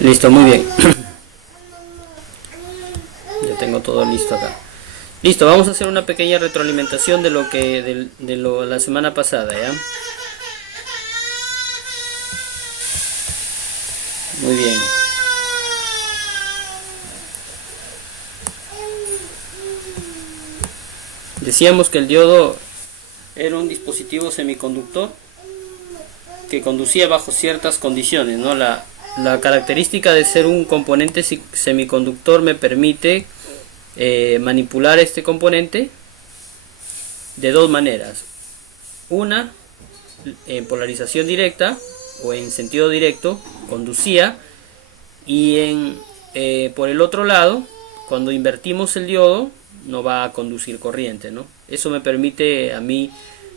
Listo, muy bien. Ya tengo todo listo acá. Listo, vamos a hacer una pequeña retroalimentación de lo que la semana pasada, ¿ya? Muy bien. Decíamos que el diodo era un dispositivo semiconductor que conducía bajo ciertas condiciones, ¿no? La característica de ser un componente semiconductor me permite manipular este componente de dos maneras. Una, en polarización directa o en sentido directo, conducía, y por el otro lado, cuando invertimos el diodo, no va a conducir corriente, ¿no? Eso me permite a mí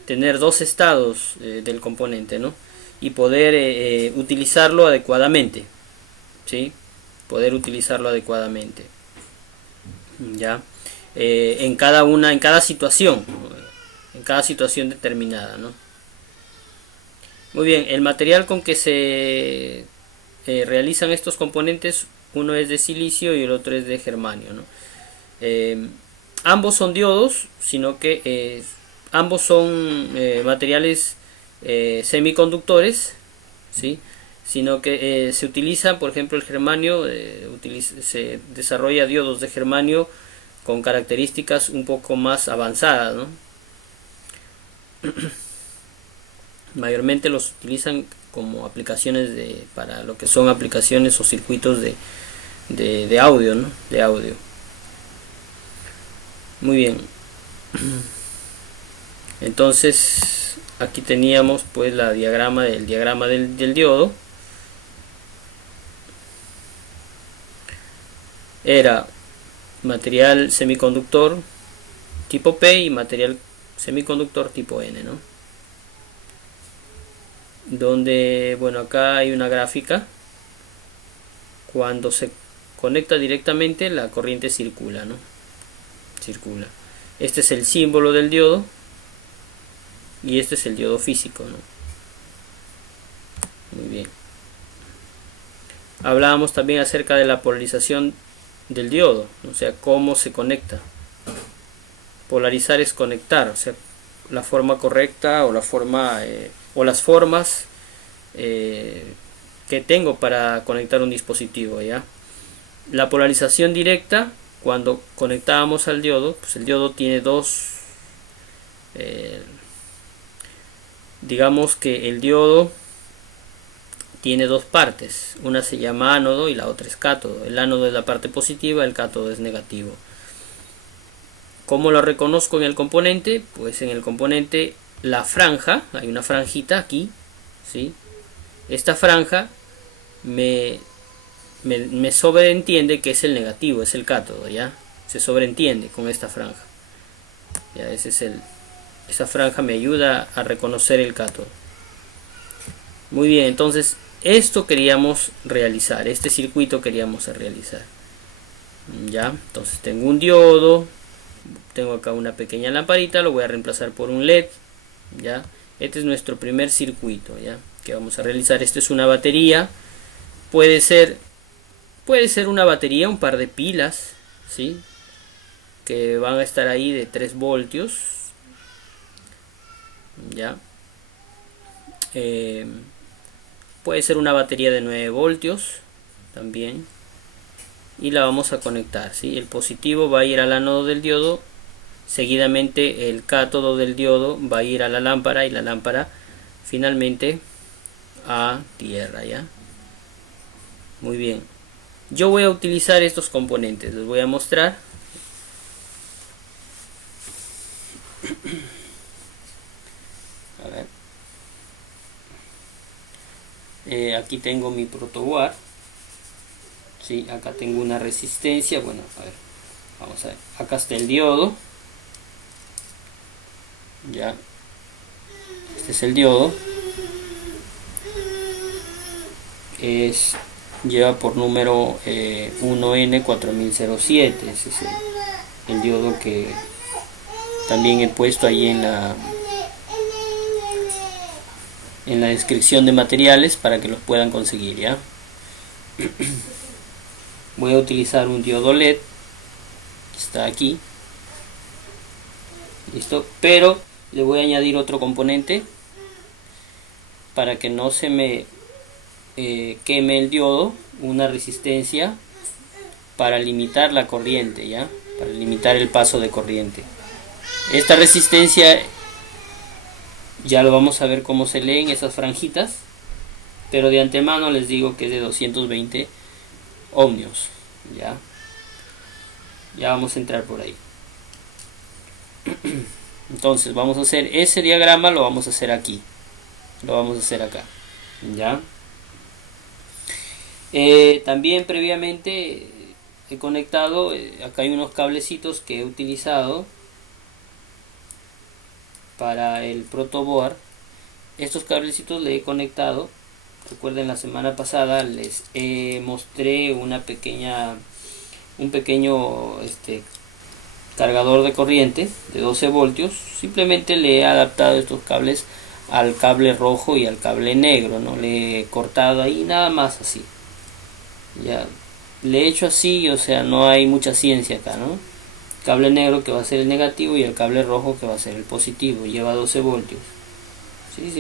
tener dos estados del componente, ¿no? Y poder utilizarlo adecuadamente, ¿sí? Poder utilizarlo adecuadamente, ¿ya? En cada situación, en cada situación determinada, ¿no? Muy bien, el material con que se realizan estos componentes, uno es de silicio y el otro es de germanio, ¿no? Ambos son diodos, sino que ambos son materiales semiconductores, ¿sí? Sino que se utiliza, por ejemplo, el germanio, se desarrolla diodos de germanio con características un poco más avanzadas, ¿no? Mayormente los utilizan como aplicaciones para lo que son aplicaciones o circuitos de audio, ¿no? De audio. Muy bien. Entonces aquí teníamos pues el diagrama del diodo. Era material semiconductor tipo P y material semiconductor tipo N, ¿no? Donde, bueno, acá hay una gráfica. Cuando se conecta directamente, la corriente circula, ¿no? Circula. Este es el símbolo del diodo y este es el diodo físico, ¿no? Muy bien. Hablábamos también acerca de la polarización del diodo, o sea, cómo se conecta. Polarizar es conectar, o sea, la forma correcta o la forma o las formas que tengo para conectar un dispositivo, ¿ya? La polarización directa, cuando conectábamos al diodo, pues el diodo tiene dos, digamos que el diodo tiene dos partes, una se llama ánodo y la otra es cátodo. El ánodo es la parte positiva, el cátodo es negativo. ¿Cómo lo reconozco en el componente? Pues en el componente la franja, hay una franjita aquí, ¿sí? Esta franja me sobreentiende que es el negativo, es el cátodo, ¿ya? Se sobreentiende con esta franja. Ya, esa franja me ayuda a reconocer el cátodo. Muy bien, entonces esto queríamos realizar, este circuito queríamos realizar. Ya, entonces tengo un diodo, tengo acá una pequeña lamparita, lo voy a reemplazar por un LED, ya. Este es nuestro primer circuito, ya, que vamos a realizar. Esto es una batería, puede ser una batería, un par de pilas, ¿sí? Que van a estar ahí de 3 voltios, ya. Puede ser una batería de 9 voltios también, y la vamos a conectar, ¿sí? El positivo va a ir al ánodo del diodo, seguidamente el cátodo del diodo va a ir a la lámpara y la lámpara finalmente a tierra, ¿ya? Muy bien, yo voy a utilizar estos componentes, les voy a mostrar. A ver, aquí tengo mi protoboard, ¿sí? Acá tengo una resistencia. Bueno, a ver, vamos a ver, acá está el diodo, ya, este es el diodo, lleva por número 1N4007, ese es el diodo que también he puesto ahí en en la descripción de materiales para que los puedan conseguir, ¿ya? Voy a utilizar un diodo LED, está aquí, listo, pero le voy a añadir otro componente para que no se me queme el diodo, una resistencia para limitar la corriente, ¿ya? Para limitar el paso de corriente. Esta resistencia ya lo vamos a ver cómo se lee en esas franjitas, pero de antemano les digo que es de 220 ohmios, ya vamos a entrar por ahí. Entonces vamos a hacer ese diagrama, lo vamos a hacer aquí, lo vamos a hacer acá, ya. También previamente he conectado, acá hay unos cablecitos que he utilizado para el protoboard. Estos cablecitos le he conectado, recuerden la semana pasada les mostré un pequeño cargador de corriente de 12 voltios. Simplemente le he adaptado estos cables al cable rojo y al cable negro, no le he cortado ahí nada más, así ya le he hecho así, o sea, no hay mucha ciencia acá, ¿no? Cable negro que va a ser el negativo y el cable rojo que va a ser el positivo, lleva 12 voltios. ¿Sí?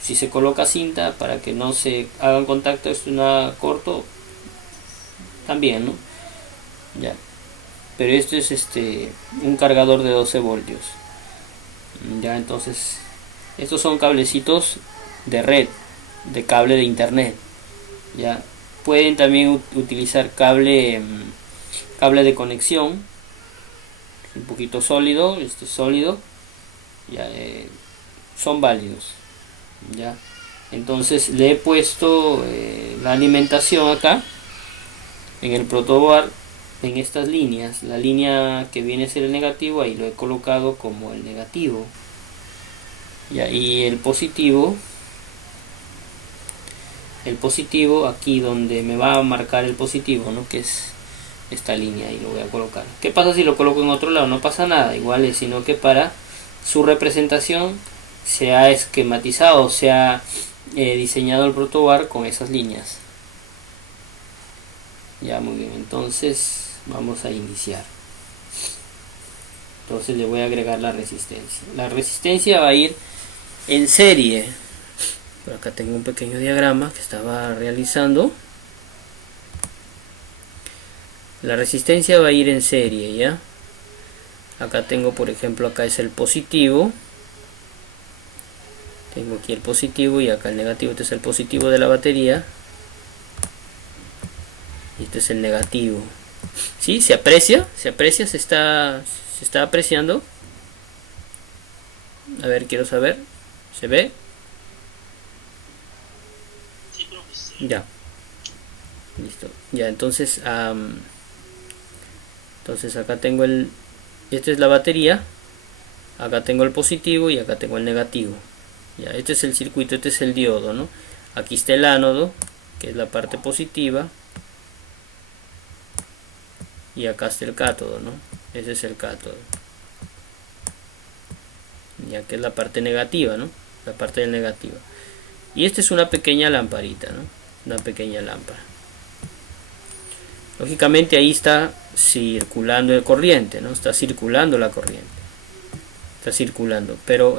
Si se coloca cinta para que no se hagan contacto, esto no corto también, ¿no? Ya, pero esto es un cargador de 12 voltios, ya. Entonces estos son cablecitos de red, de cable de internet, ya. Pueden también utilizar cable de conexión un poquito sólido, sólido, ya, son válidos, ya. Entonces le he puesto la alimentación acá en el protoboard, en estas líneas. La línea que viene a ser el negativo, ahí lo he colocado como el negativo, ya, y el positivo aquí donde me va a marcar el positivo, ¿no? Que es esta línea, ahí lo voy a colocar. ¿Qué pasa si lo coloco en otro lado? No pasa nada, igual es, sino que para su representación se ha esquematizado, se ha diseñado el protoboard con esas líneas. Ya, muy bien, entonces vamos a iniciar. Entonces le voy a agregar la resistencia. La resistencia va a ir en serie. Por acá tengo un pequeño diagrama que estaba realizando. La resistencia va a ir en serie, ¿ya? Acá tengo, por ejemplo, acá es el positivo. Tengo aquí el positivo y acá el negativo. Este es el positivo de la batería. Y este es el negativo. ¿Sí? ¿Se aprecia? ¿Se aprecia? ¿Se está apreciando? A ver, quiero saber. ¿Se ve? Ya. Listo. Ya, entonces acá tengo esta es la batería, acá tengo el positivo y acá tengo el negativo. Ya, este es el circuito, este es el diodo, ¿no? Aquí está el ánodo, que es la parte positiva, y acá está el cátodo, ¿no? Ese es el cátodo. Ya que es la parte negativa, ¿no? La parte del negativo. Y esta es una pequeña lamparita, ¿no? Una pequeña lámpara. Lógicamente ahí está circulando el corriente, ¿no? Está circulando la corriente. Está circulando. Pero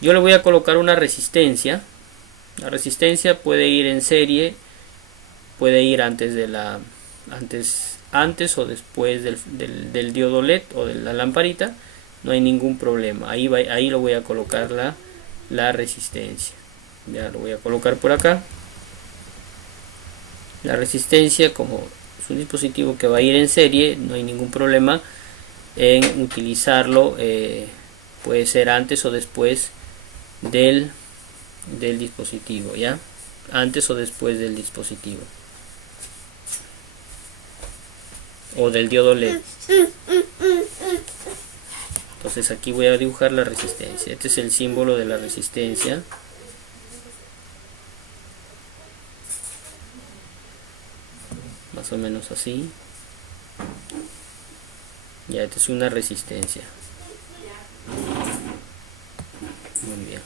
yo le voy a colocar una resistencia. La resistencia puede ir en serie, puede ir antes o después del diodo LED o de la lamparita. No hay ningún problema. Ahí lo voy a colocar la resistencia. Ya lo voy a colocar por acá. La resistencia, como es un dispositivo que va a ir en serie, no hay ningún problema en utilizarlo. Puede ser antes o después del dispositivo, ya, antes o después del dispositivo o del diodo LED. Entonces aquí voy a dibujar la resistencia. Este es el símbolo de la resistencia. Más o menos así. Ya, esta es una resistencia. Muy bien.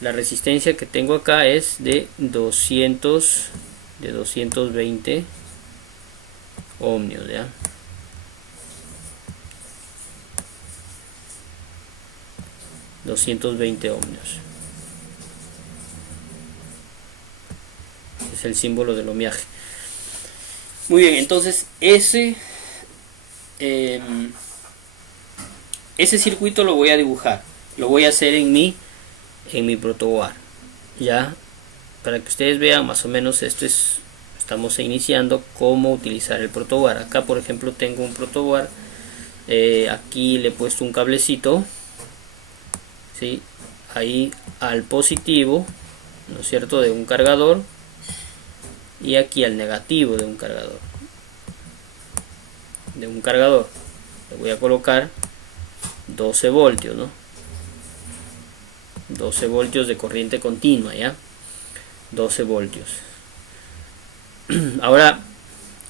la resistencia que tengo acá es de 220 ohmios, ¿ya? $220 ohmios. Es el símbolo del ohmiaje. Muy bien, entonces ese circuito lo voy a dibujar. Lo voy a hacer en mi protoboard, ya, para que ustedes vean más o menos. Estamos iniciando cómo utilizar el protoboard. Acá por ejemplo tengo un protoboard, aquí le he puesto un cablecito, ¿sí? Ahí al positivo, ¿no es cierto?, de un cargador, y aquí al negativo de un cargador. Le voy a colocar 12 voltios, ¿no? 12 voltios de corriente continua, ¿ya? 12 voltios. Ahora,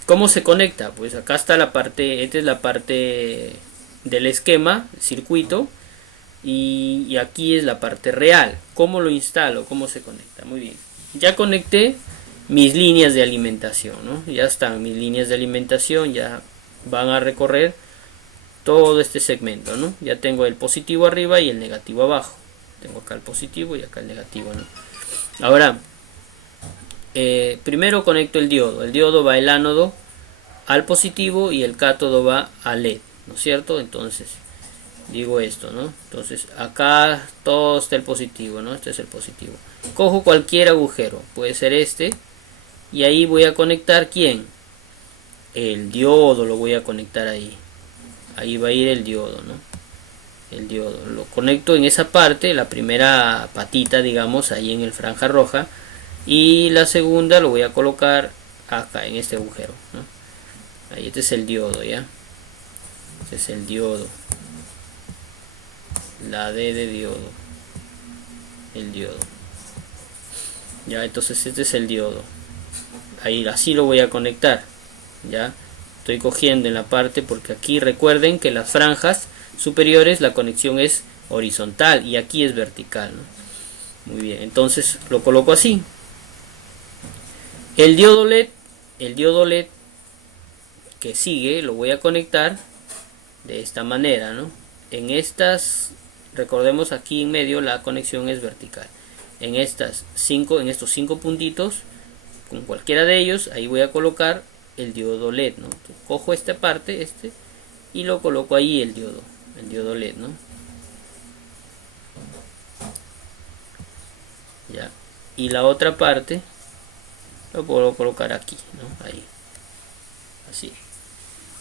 ¿cómo se conecta? Pues acá está la parte, esta es la parte del esquema, circuito, y aquí es la parte real. ¿Cómo lo instalo? ¿Cómo se conecta? Muy bien. Ya conecté mis líneas de alimentación, ¿no? Ya están mis líneas de alimentación, ya van a recorrer todo este segmento, ¿no? Ya tengo el positivo arriba y el negativo abajo. Tengo acá el positivo y acá el negativo, ¿no? Ahora, primero conecto el diodo. El diodo va el ánodo al positivo y el cátodo va al LED, ¿no es cierto? Entonces, digo esto, ¿no? Entonces, acá todo está el positivo, ¿no? Este es el positivo. Cojo cualquier agujero, puede ser este, y ahí voy a conectar, ¿quién? El diodo lo voy a conectar ahí. Ahí va a ir el diodo, ¿no? El diodo lo conecto en esa parte, la primera patita, digamos, ahí en el franja roja, y la segunda lo voy a colocar acá en este agujero, ¿no? Ahí, este es el diodo, ¿ya? Este es el diodo, la D de diodo, el diodo, ya. Entonces este es el diodo, ahí así lo voy a conectar, ya. Estoy cogiendo en la parte, porque aquí recuerden que las franjas superiores la conexión es horizontal y aquí es vertical, ¿no? Muy bien, entonces lo coloco así. El diodo LED que sigue lo voy a conectar de esta manera, ¿no? En estas, recordemos, aquí en medio la conexión es vertical. En estos 5 puntitos, con cualquiera de ellos, ahí voy a colocar el diodo LED, ¿no? Entonces, cojo esta parte, y lo coloco ahí, el diodo LED, ¿no? Ya. Y la otra parte lo puedo colocar aquí, ¿no? Ahí, así.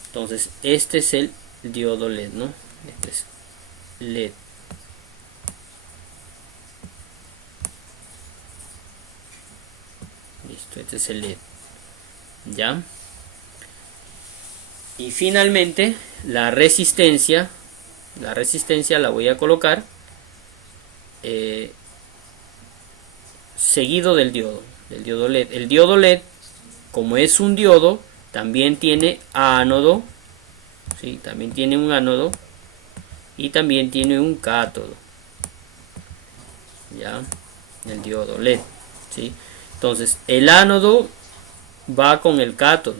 Entonces este es el diodo LED, ¿no? Este es LED. Listo, este es el LED, ya. Y finalmente la resistencia la voy a colocar seguido del diodo LED. El diodo LED, como es un diodo, también tiene ánodo, ¿sí? También tiene un ánodo y también tiene un cátodo, ya, el diodo LED, ¿sí? Entonces el ánodo va con el cátodo.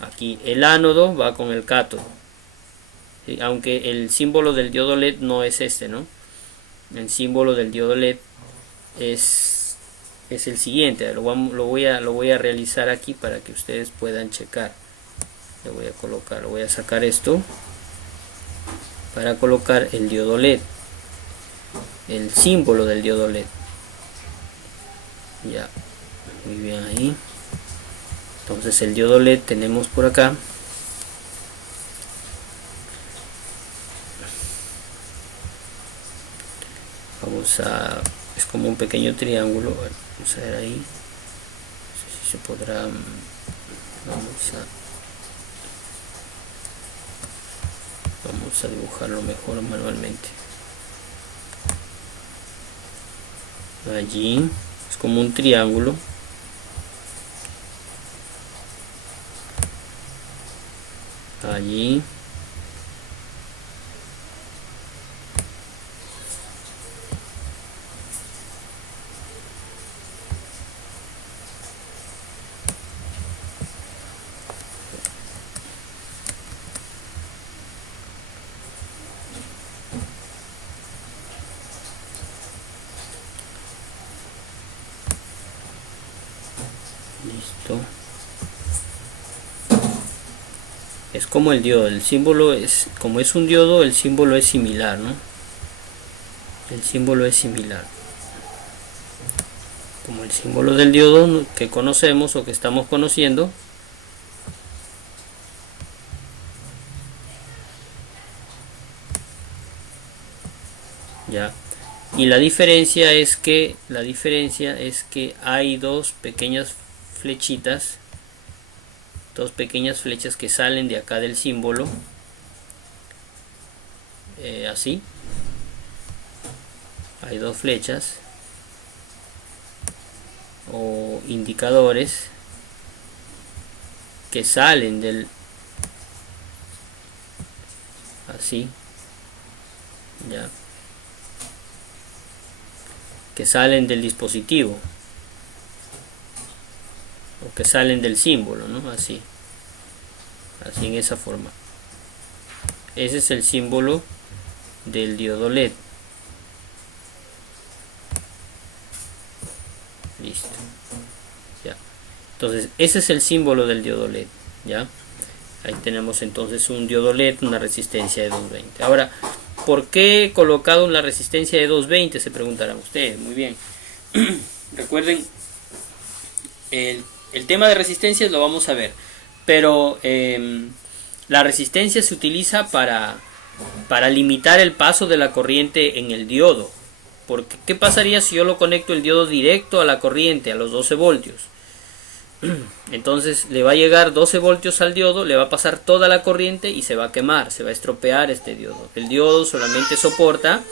Aquí el ánodo va con el cátodo, ¿sí? Aunque el símbolo del diodo LED no es este, ¿no? El símbolo del diodo LED es el siguiente. Lo voy a realizar aquí para que ustedes puedan checar. Le voy a colocar, lo voy a sacar esto para colocar el diodo LED, el símbolo del diodo LED, ya. Muy bien, ahí. Entonces el diodo LED tenemos por acá. Es como un pequeño triángulo. Vamos a ver ahí, no sé si se podrá. Vamos a dibujarlo mejor manualmente. Allí es como un triángulo. Allí. es como el diodo. El símbolo es, como es un diodo, el símbolo es similar, ¿no? El símbolo es similar. Como el símbolo del diodo que conocemos o que estamos conociendo. Ya. Y la diferencia es que hay dos pequeñas flechitas, dos pequeñas flechas que salen de acá del símbolo, así. Hay dos flechas o indicadores que salen del, así, ya, que salen del dispositivo o que salen del símbolo, ¿no? Así en esa forma. Ese es el símbolo del diodo LED. Listo. Ya. Entonces ese es el símbolo del diodo LED. Ya. Ahí tenemos entonces un diodo LED, una resistencia de 220. Ahora, ¿por qué he colocado una resistencia de 220? Se preguntarán ustedes. Muy bien. Recuerden, el tema de resistencias lo vamos a ver. Pero la resistencia se utiliza para limitar el paso de la corriente en el diodo. Porque, ¿qué pasaría si yo lo conecto el diodo directo a la corriente, a los 12 voltios? Entonces le va a llegar 12 voltios al diodo, le va a pasar toda la corriente y se va a quemar, se va a estropear este diodo. El diodo solamente soporta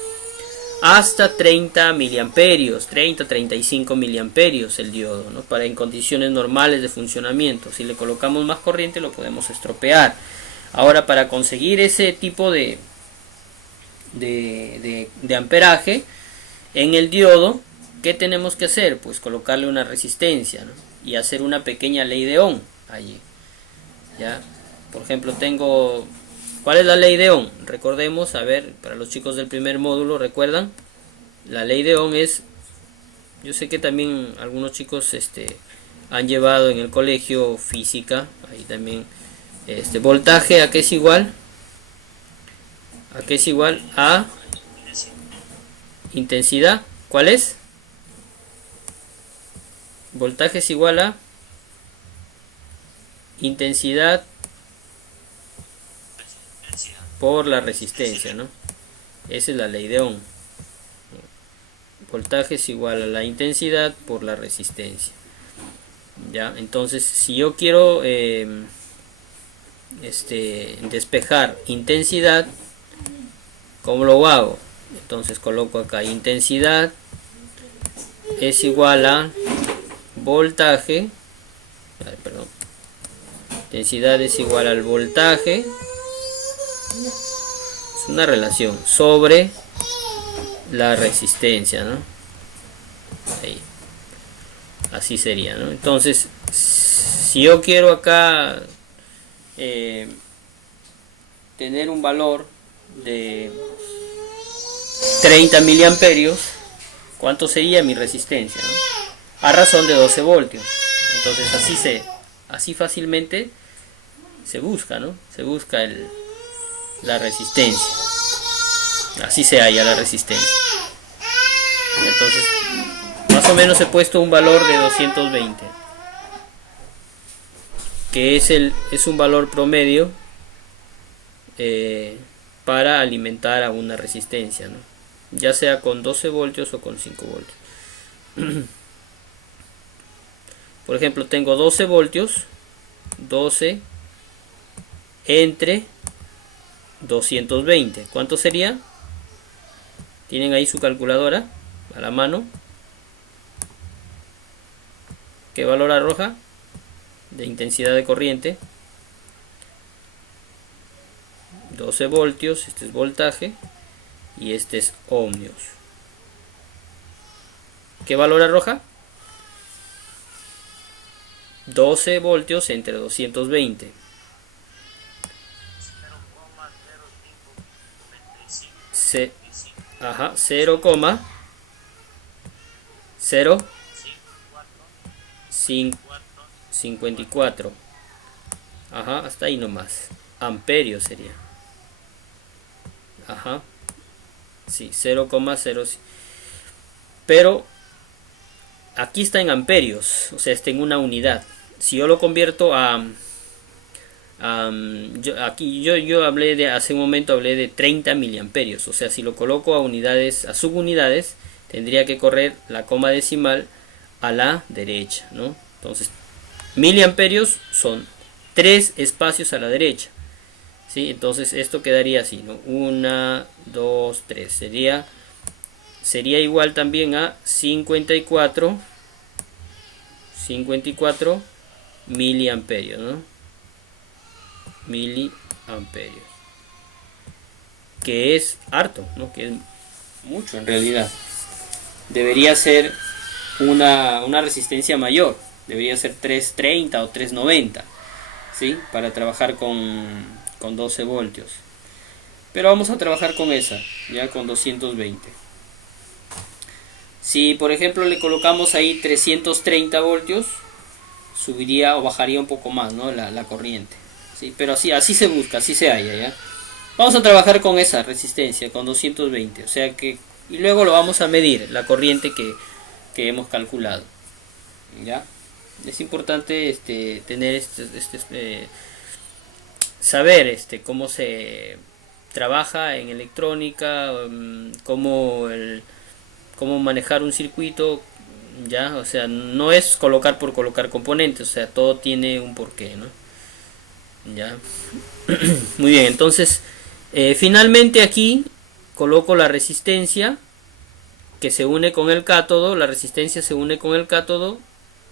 hasta 30 miliamperios, 30-35 miliamperios el diodo, ¿no? Para en condiciones normales de funcionamiento. Si le colocamos más corriente lo podemos estropear. Ahora, para conseguir ese tipo de amperaje en el diodo, ¿qué tenemos que hacer? Pues colocarle una resistencia, ¿no? Y hacer una pequeña ley de Ohm allí. ¿Ya? Por ejemplo, tengo... ¿Cuál es la ley de Ohm? Recordemos, a ver, para los chicos del primer módulo, ¿recuerdan? La ley de Ohm es... Yo sé que también algunos chicos han llevado en el colegio física, ahí también, voltaje, ¿a qué es igual? ¿A qué es igual? A intensidad. ¿Cuál es? Voltaje es igual a intensidad por la resistencia, ¿no? Esa es la ley de Ohm. Voltaje es igual a la intensidad por la resistencia. Ya, entonces si yo quiero despejar intensidad, ¿cómo lo hago? Entonces coloco acá intensidad es igual a voltaje, perdón, intensidad es igual al voltaje, es una relación sobre la resistencia, ¿no? Ahí. Así sería, ¿no? Entonces, si yo quiero acá tener un valor de 30 miliamperios, ¿cuánto sería mi resistencia, ¿no? A razón de 12 voltios. Entonces así fácilmente se busca, ¿no? Se busca la resistencia. Así se halla la resistencia. Entonces, más o menos he puesto un valor de 220, que es un valor promedio para alimentar a una resistencia, ¿no? Ya sea con 12 voltios o con 5 voltios. Por ejemplo, tengo 12 voltios, 12 entre 220. ¿Cuánto sería? ¿Tienen ahí su calculadora a la mano? ¿Qué valor arroja de intensidad de corriente? 12 voltios, este es voltaje y este es ohmios. ¿Qué valor arroja? 12 voltios entre 220. Ajá, 0,054. Ajá, hasta ahí nomás. amperios sería. Ajá. Sí, 0,0. Pero aquí está en amperios, o sea, está en una unidad. Si yo lo convierto a... yo hablé de, hace un momento hablé de 30 miliamperios, o sea, si lo coloco a unidades, a subunidades, tendría que correr la coma decimal a la derecha, ¿no? Entonces, miliamperios son 3 espacios a la derecha, ¿sí? Entonces esto quedaría así, ¿no? 1, 2, 3, sería igual también a 54 miliamperios, ¿no? Miliamperios, que es harto, ¿no? Que es mucho en realidad. Debería ser una resistencia mayor, debería ser 330 o 390, ¿sí? Para trabajar con 12 voltios. Pero vamos a trabajar con esa, ya con 220. Si por ejemplo le colocamos ahí 330 voltios, subiría o bajaría un poco más, ¿no? La corriente, ¿sí? Pero así se busca, así se halla, ¿ya? Vamos a trabajar con esa resistencia, con 220, o sea que... Y luego lo vamos a medir, la corriente que hemos calculado, ¿ya? Es importante tener saber cómo se trabaja en electrónica, cómo manejar un circuito, ya, o sea, no es colocar por colocar componentes, o sea, todo tiene un porqué, ¿no? Ya. Muy bien, entonces finalmente aquí coloco la resistencia que se une con el cátodo, la resistencia se une con el cátodo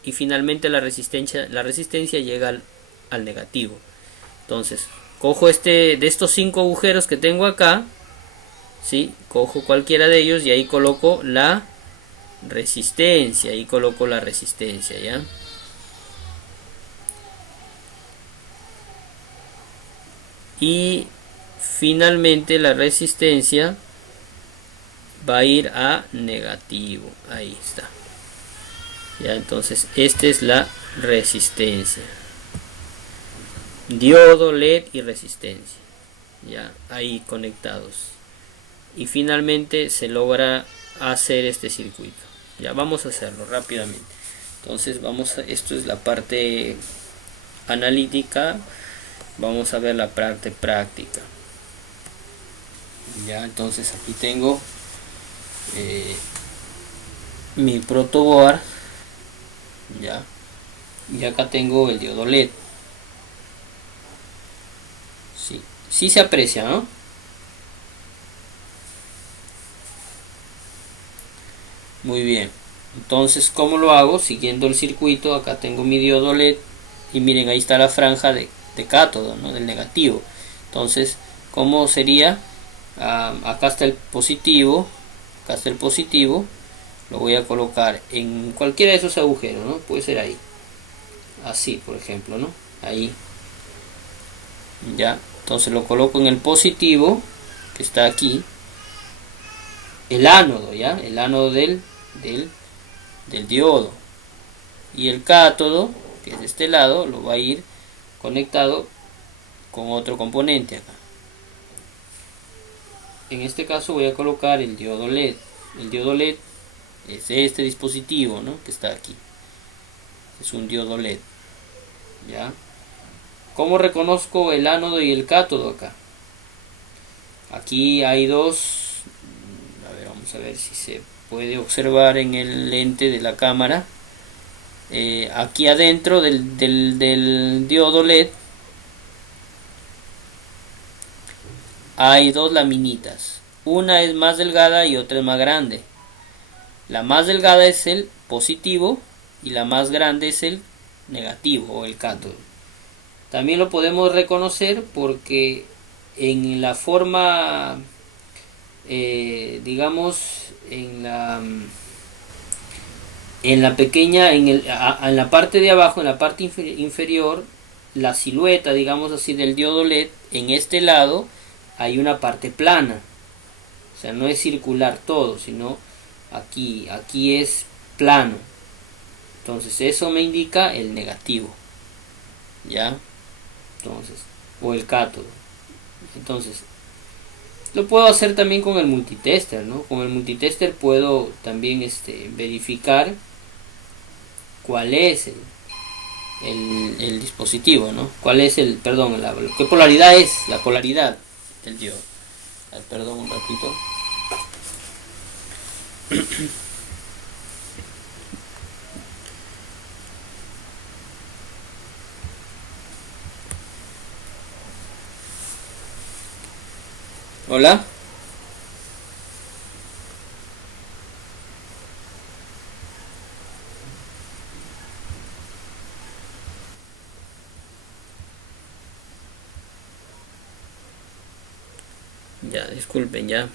y finalmente la resistencia llega al negativo. Entonces, cojo de estos 5 agujeros que tengo acá, ¿sí? Cojo cualquiera de ellos y ahí coloco la resistencia, ¿ya? Y finalmente la resistencia va a ir a negativo, ahí está, ya. Entonces esta es la resistencia, diodo, LED y resistencia, ya ahí conectados, y finalmente se logra hacer este circuito. Ya vamos a hacerlo rápidamente. Entonces esto es la parte analítica, vamos a ver la parte práctica. Ya, entonces aquí tengo mi protoboard, ya, y acá tengo el diodo LED. Sí se aprecia, ¿no? Muy bien, entonces ¿cómo lo hago? Siguiendo el circuito, acá tengo mi diodo LED y miren, ahí está la franja de cátodo, ¿no? Del negativo. Entonces, ¿cómo sería? Acá está el positivo, lo voy a colocar en cualquiera de esos agujeros, ¿no? Puede ser ahí, así por ejemplo, ¿no? Ahí, ya. Entonces lo coloco en el positivo, que está aquí, el ánodo, ¿ya? El ánodo del diodo, y el cátodo, que es de este lado, lo va a ir conectado con otro componente acá. En este caso voy a colocar el diodo LED. El diodo LED es este dispositivo, ¿no? Que está aquí. Es un diodo LED, ¿ya? ¿Cómo reconozco el ánodo y el cátodo acá? Aquí hay dos. A ver, vamos a ver si se puede observar en el lente de la cámara. Aquí adentro del diodo LED hay dos laminitas. Una es más delgada y otra es más grande. La más delgada es el positivo y la más grande es el negativo o el cátodo. También lo podemos reconocer porque en la forma, digamos, en la pequeña, en la parte de abajo, en la parte inferior, la silueta, digamos así, del diodo LED, en este lado hay una parte plana, o sea, no es circular todo, sino aquí es plano. Entonces eso me indica el negativo, ya. Entonces o el cátodo. Entonces, lo puedo hacer también con el multitester, ¿no? Con el multitester puedo también verificar cuál es el dispositivo, ¿no? Cuál es qué polaridad es la polaridad del diodo. Perdón un ratito. Hola. Ya, disculpen, ya.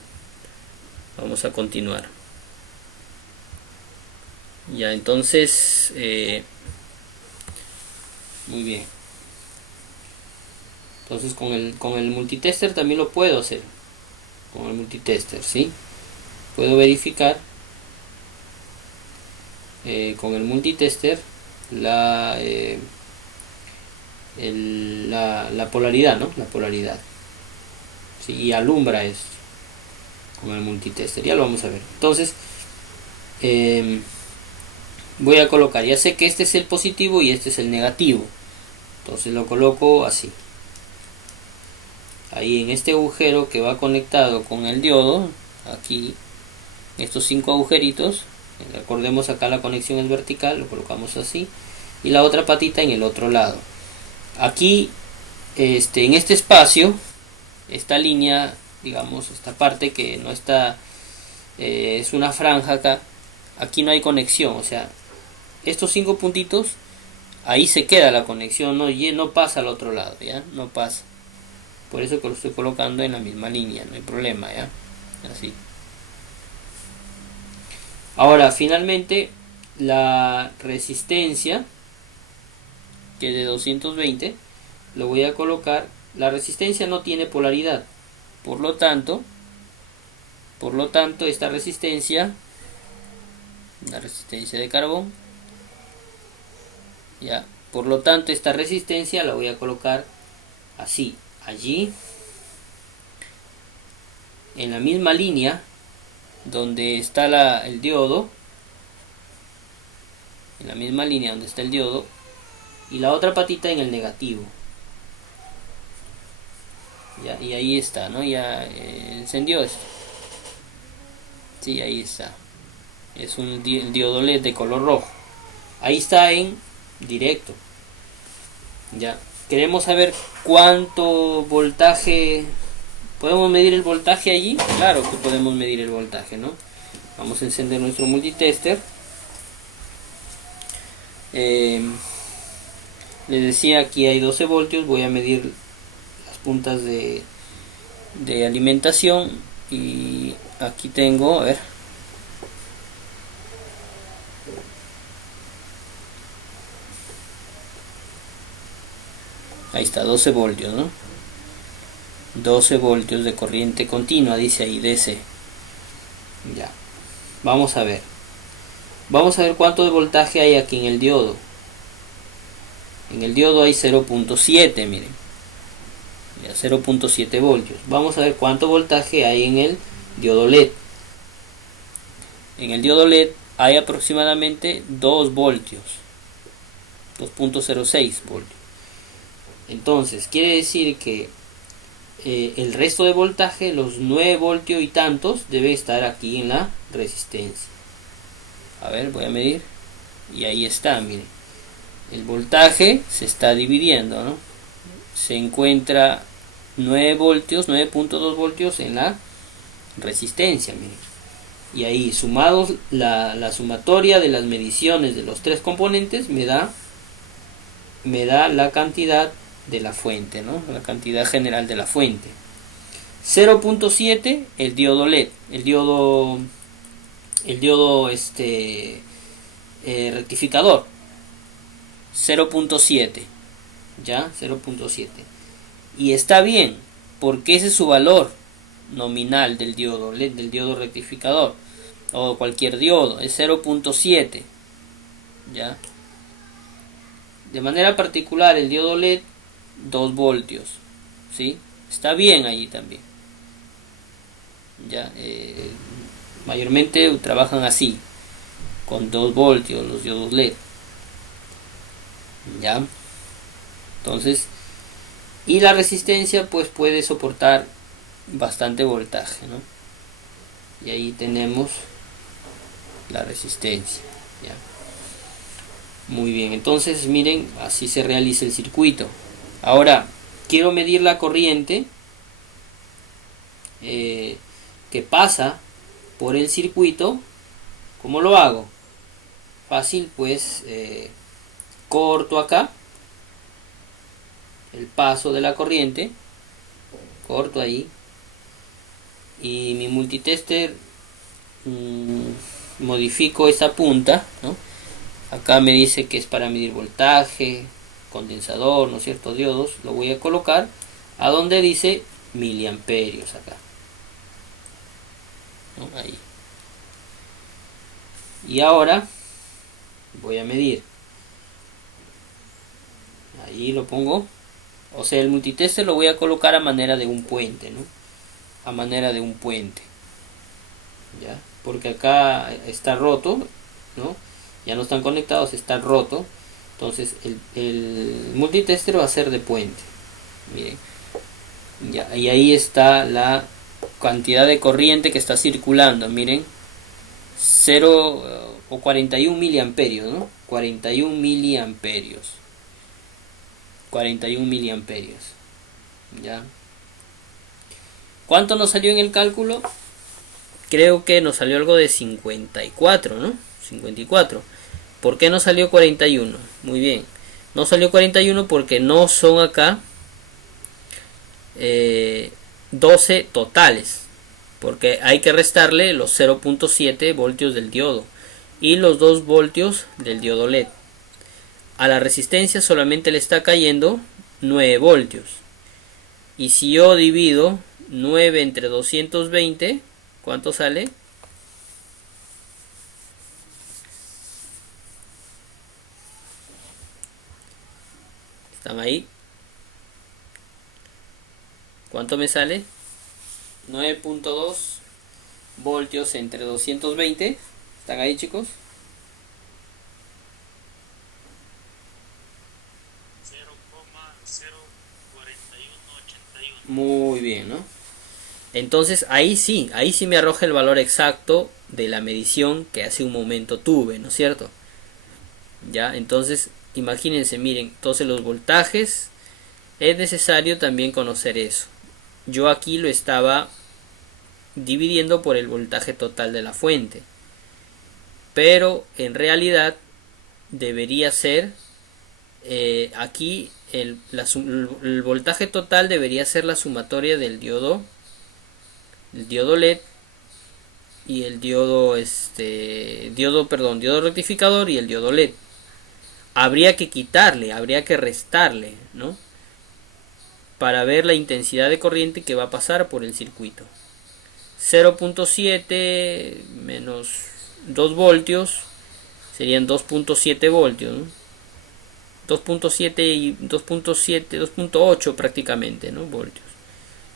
Vamos a continuar. Ya, entonces, muy bien. Entonces con el multitester también lo puedo hacer. Con el multitester, ¿sí? Puedo verificar con el multitester la polaridad, ¿no? La polaridad. ¿Sí? Y alumbra esto con el multitester. Ya lo vamos a ver. Entonces, voy a colocar, ya sé que este es el positivo y este es el negativo. Entonces lo coloco así. Ahí en este agujero que va conectado con el diodo, aquí, estos 5 agujeritos, recordemos acá la conexión es vertical, lo colocamos así, y la otra patita en el otro lado. Aquí, en este espacio, esta línea, digamos, esta parte que no está, es una franja acá, aquí no hay conexión, o sea, estos 5 puntitos, ahí se queda la conexión, no pasa al otro lado, ya, no pasa. Por eso que lo estoy colocando en la misma línea, no hay problema, ya, así. Ahora, finalmente, la resistencia, que es de 220, lo voy a colocar. La resistencia no tiene polaridad, por lo tanto, esta resistencia, la resistencia de carbón, ya, por lo tanto, esta resistencia la voy a colocar así, allí, en la misma línea donde está el diodo, en la misma línea donde está el diodo, y la otra patita en el negativo. Ya, y ahí está, ¿no? Ya encendió esto. Sí, ahí está. Es un diodo LED de color rojo. Ahí está en directo. Ya. Queremos saber cuánto voltaje. ¿Podemos medir el voltaje allí? Claro que podemos medir el voltaje, ¿no? Vamos a encender nuestro multitester. Les decía, aquí hay 12 voltios. Voy a medir las puntas de alimentación. Y aquí tengo, a ver. Ahí está, 12 voltios, ¿no? 12 voltios de corriente continua, dice ahí, DC. Ya. Vamos a ver. Vamos a ver cuánto de voltaje hay aquí en el diodo. En el diodo hay 0.7, miren. Ya, 0.7 voltios. Vamos a ver cuánto voltaje hay en el diodo LED. En el diodo LED hay aproximadamente 2 voltios. 2.06 voltios. Entonces, quiere decir que el resto de voltaje, los 9 voltios y tantos, debe estar aquí en la resistencia. A ver, voy a medir. Y ahí está, miren. El voltaje se está dividiendo, ¿no? Se encuentra 9 voltios, 9.2 voltios en la resistencia, miren. Y ahí, sumados la sumatoria de las mediciones de los 3 componentes, me da la cantidad de la fuente, ¿no? La cantidad general de la fuente. 0.7 el diodo LED, el diodo rectificador. 0.7, ya, 0.7. Y está bien, porque ese es su valor nominal del diodo LED, del diodo rectificador, o cualquier diodo, es 0.7, ya. De manera particular el diodo LED, 2 voltios. ¿sí? Está bien ahí también. Ya, mayormente trabajan así, con 2 voltios los diodos LED. Ya, entonces, y la resistencia pues puede soportar bastante voltaje, ¿no? Y ahí tenemos la resistencia. ¿Ya? Muy bien, entonces miren, así se realiza el circuito. Ahora quiero medir la corriente que pasa por el circuito. ¿Cómo lo hago? Fácil, pues corto acá el paso de la corriente, corto ahí, y mi multitester modifico esa punta, ¿no? Acá me dice que es para medir voltaje, condensador, ¿no es cierto? Diodos, lo voy a colocar a donde dice miliamperios acá, ¿no? Ahí. Y ahora voy a medir. Ahí lo pongo. O sea, el multitester lo voy a colocar a manera de un puente, ¿no? A manera de un puente. ¿Ya? Porque acá está roto, ¿no? Ya no están conectados, está roto. Entonces el multitester va a ser de puente. Miren. Ya, y ahí está la cantidad de corriente que está circulando. Miren. 0 o 41 miliamperios, ¿no? 41 miliamperios. 41 miliamperios. ¿Ya? ¿Cuánto nos salió en el cálculo? Creo que nos salió algo de 54, ¿no? 54. ¿Por qué no salió 41? Muy bien. No salió 41 porque no son acá 12 totales. Porque hay que restarle los 0.7 voltios del diodo y los 2 voltios del diodo LED. A la resistencia solamente le está cayendo 9 voltios. Y si yo divido 9 entre 220, ¿cuánto sale? ¿Están ahí? ¿Cuánto me sale? 9.2 voltios entre 220. ¿Están ahí, chicos? 0,04181. Muy bien, ¿no? Entonces ahí sí me arroja el valor exacto de la medición que hace un momento tuve, ¿no es cierto? Ya, entonces imagínense, miren, entonces los voltajes, es necesario también conocer eso. Yo aquí lo estaba dividiendo por el voltaje total de la fuente, pero en realidad debería ser aquí el voltaje total debería ser la sumatoria del diodo LED y el diodo diodo rectificador y el diodo LED. Habría que quitarle, habría que restarle, ¿no? Para ver la intensidad de corriente que va a pasar por el circuito. 0.7 menos 2 voltios serían 2.7 voltios, ¿no? 2.7 y 2.7, 2.8 prácticamente, ¿no? Voltios.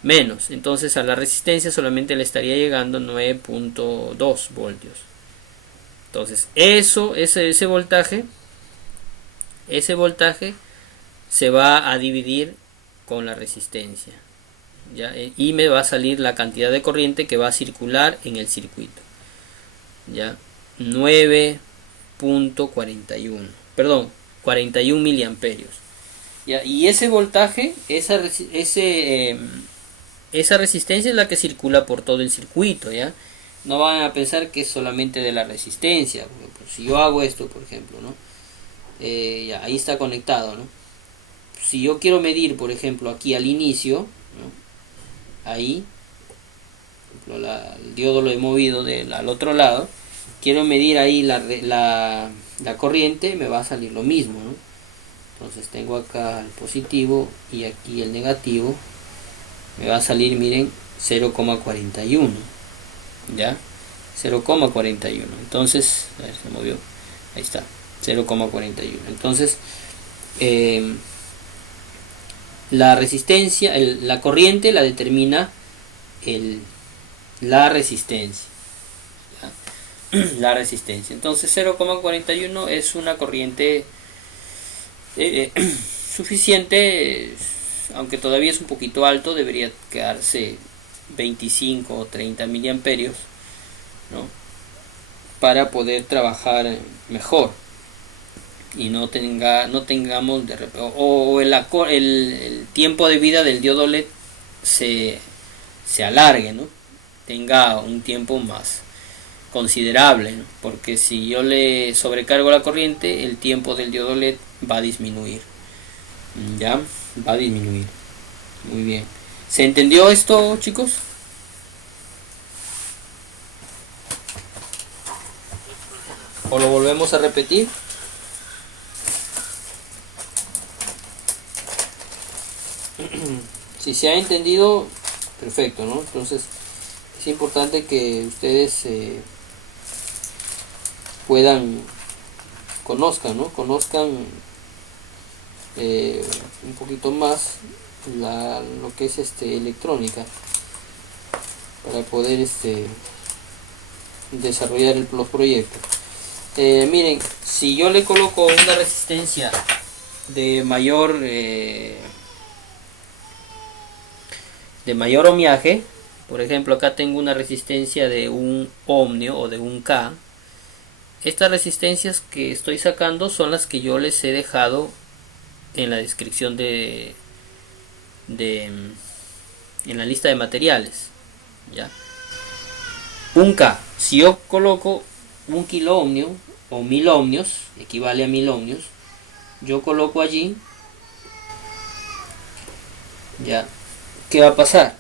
Menos, entonces a la resistencia solamente le estaría llegando 9.2 voltios. Entonces ese voltaje se va a dividir con la resistencia, ¿ya? Y me va a salir la cantidad de corriente que va a circular en el circuito, ¿ya? 9.41, perdón, 41 miliamperios, ¿ya? Y ese voltaje, esa resistencia es la que circula por todo el circuito, ¿ya? No van a pensar que es solamente de la resistencia. Si yo hago esto, por ejemplo, ¿no? Ya, ahí está conectado, ¿no? Si yo quiero medir, por ejemplo, aquí al inicio, ¿no? Ahí, por ejemplo, el diodo lo he movido al otro lado, quiero medir ahí la corriente, me va a salir lo mismo, ¿no? Entonces tengo acá el positivo y aquí el negativo, me va a salir, miren, 0,41, ¿ya? 0,41. Entonces, a ver, se movió, ahí está, 0,41. Entonces la resistencia, la corriente la determina la resistencia. La resistencia. Entonces 0,41 es una corriente suficiente, aunque todavía es un poquito alto, debería quedarse 25 o 30 miliamperios, ¿no? Para poder trabajar mejor y no tengamos el tiempo de vida del diodo LED se alargue, ¿no? Tenga un tiempo más considerable, ¿no? Porque si yo le sobrecargo la corriente, el tiempo del diodo LED va a disminuir. Ya, va a disminuir. Muy bien. ¿Se entendió esto, chicos? ¿O lo volvemos a repetir? Si se ha entendido, perfecto, ¿no? Entonces es importante que ustedes conozcan, ¿no? Conozcan un poquito más lo que es electrónica, para poder desarrollar los proyectos. Miren, si yo le coloco una resistencia de mayor ohmiaje, por ejemplo acá tengo una resistencia de un ohmio o de un K. Estas resistencias que estoy sacando son las que yo les he dejado en la descripción en la lista de materiales, ¿ya? Un K, si yo coloco un kilo ohmio o 1000 ohmios, equivale a 1000 ohmios, yo coloco allí, ¿ya? ¿Qué va a pasar?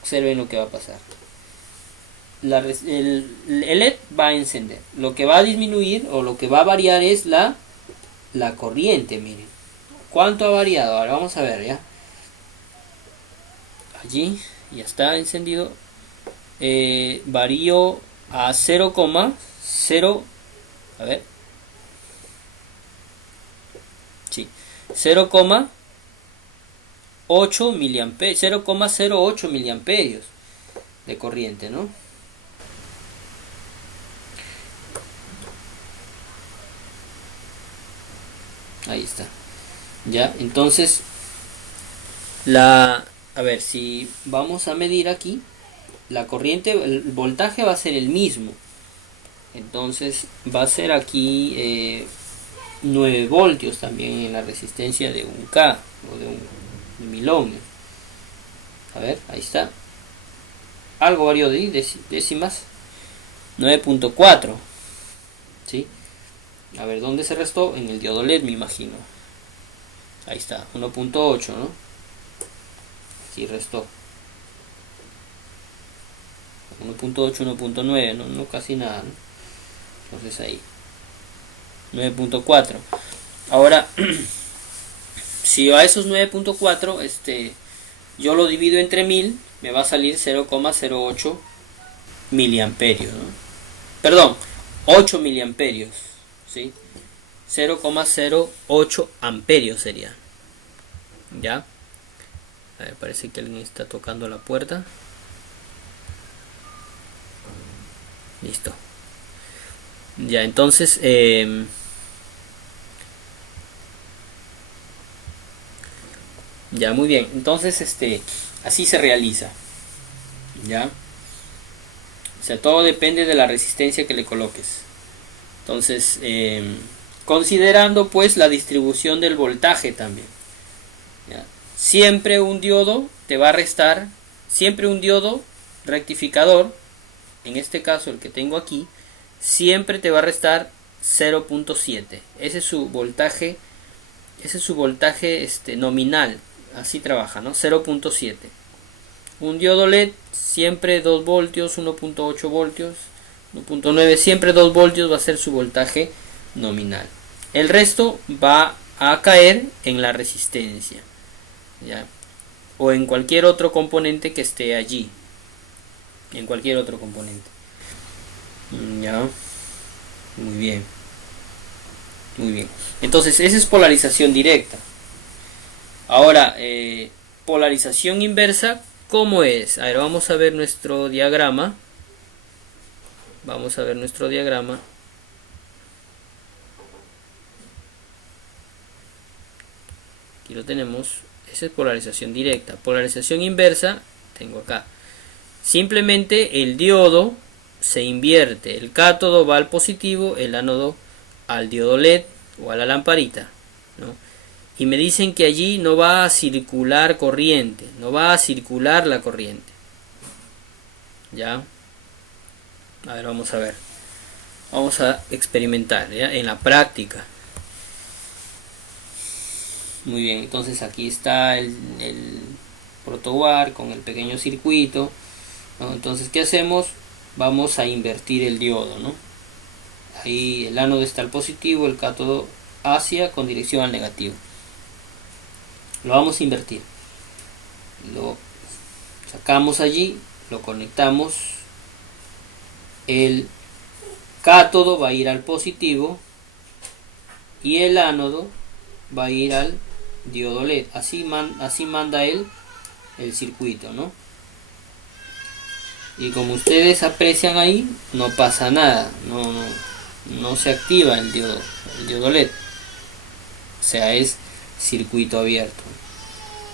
Observen lo que va a pasar. El LED va a encender. Lo que va a disminuir o lo que va a variar es la corriente. Miren, ¿cuánto ha variado? Ahora vamos a ver, ya. Allí ya está encendido. Varío a 0,0. A ver. Sí. 0,08 miliamperios. 0,08 miliamperios de corriente, ¿no? Ahí está. Ya, entonces a ver, si vamos a medir aquí, la corriente, el voltaje va a ser el mismo. Entonces va a ser aquí 9 voltios también en la resistencia de un K o de 1000 ohmios. A ver, ahí está. Algo varió de décimas. 9.4. ¿Sí? A ver, ¿dónde se restó? En el diodo LED, me imagino. Ahí está, 1.8, ¿no? Sí, restó. 1.8, 1.9, no casi nada, ¿no? Entonces ahí. 9.4. Ahora, si a esos 9.4, yo lo divido entre 1000, me va a salir 0,08 miliamperios, ¿no? Perdón, 8 miliamperios, ¿sí? 0,08 amperios sería. ¿Ya? A ver, parece que alguien está tocando la puerta. Listo. Ya, entonces ya, muy bien. Entonces así se realiza. ¿Ya? O sea, todo depende de la resistencia que le coloques. Entonces, considerando pues la distribución del voltaje también. ¿Ya? Siempre un diodo te va a restar, siempre un diodo rectificador, en este caso el que tengo aquí, siempre te va a restar 0.7. Ese es su voltaje, nominal. Así trabaja, ¿no? 0.7. Un diodo LED siempre 2 voltios, 1.8 voltios, 1.9, siempre 2 voltios va a ser su voltaje nominal. El resto va a caer en la resistencia, ¿ya? O en cualquier otro componente que esté allí. En cualquier otro componente. Ya. Muy bien. Muy bien. Entonces, esa es polarización directa. Ahora, polarización inversa, ¿cómo es? A ver, vamos a ver nuestro diagrama. Vamos a ver nuestro diagrama. Aquí lo tenemos. Esa es polarización directa. Polarización inversa, tengo acá. Simplemente el diodo se invierte. El cátodo va al positivo, el ánodo al diodo LED o a la lamparita, ¿no? Y me dicen que allí no va a circular corriente, no va a circular la corriente. ¿Ya? A ver, vamos a ver. Vamos a experimentar, ¿ya? En la práctica. Muy bien, entonces aquí está el protoboard con el pequeño circuito, ¿no? Entonces, ¿qué hacemos? Vamos a invertir el diodo, ¿no? Ahí el ánodo está al positivo, el cátodo hacia con dirección al negativo. Lo vamos a invertir. Lo sacamos allí, lo conectamos. El cátodo va a ir al positivo y el ánodo va a ir al diodo LED. Así manda él el circuito, ¿no? Y como ustedes aprecian ahí, no pasa nada, no se activa el diodo LED. O sea, es circuito abierto.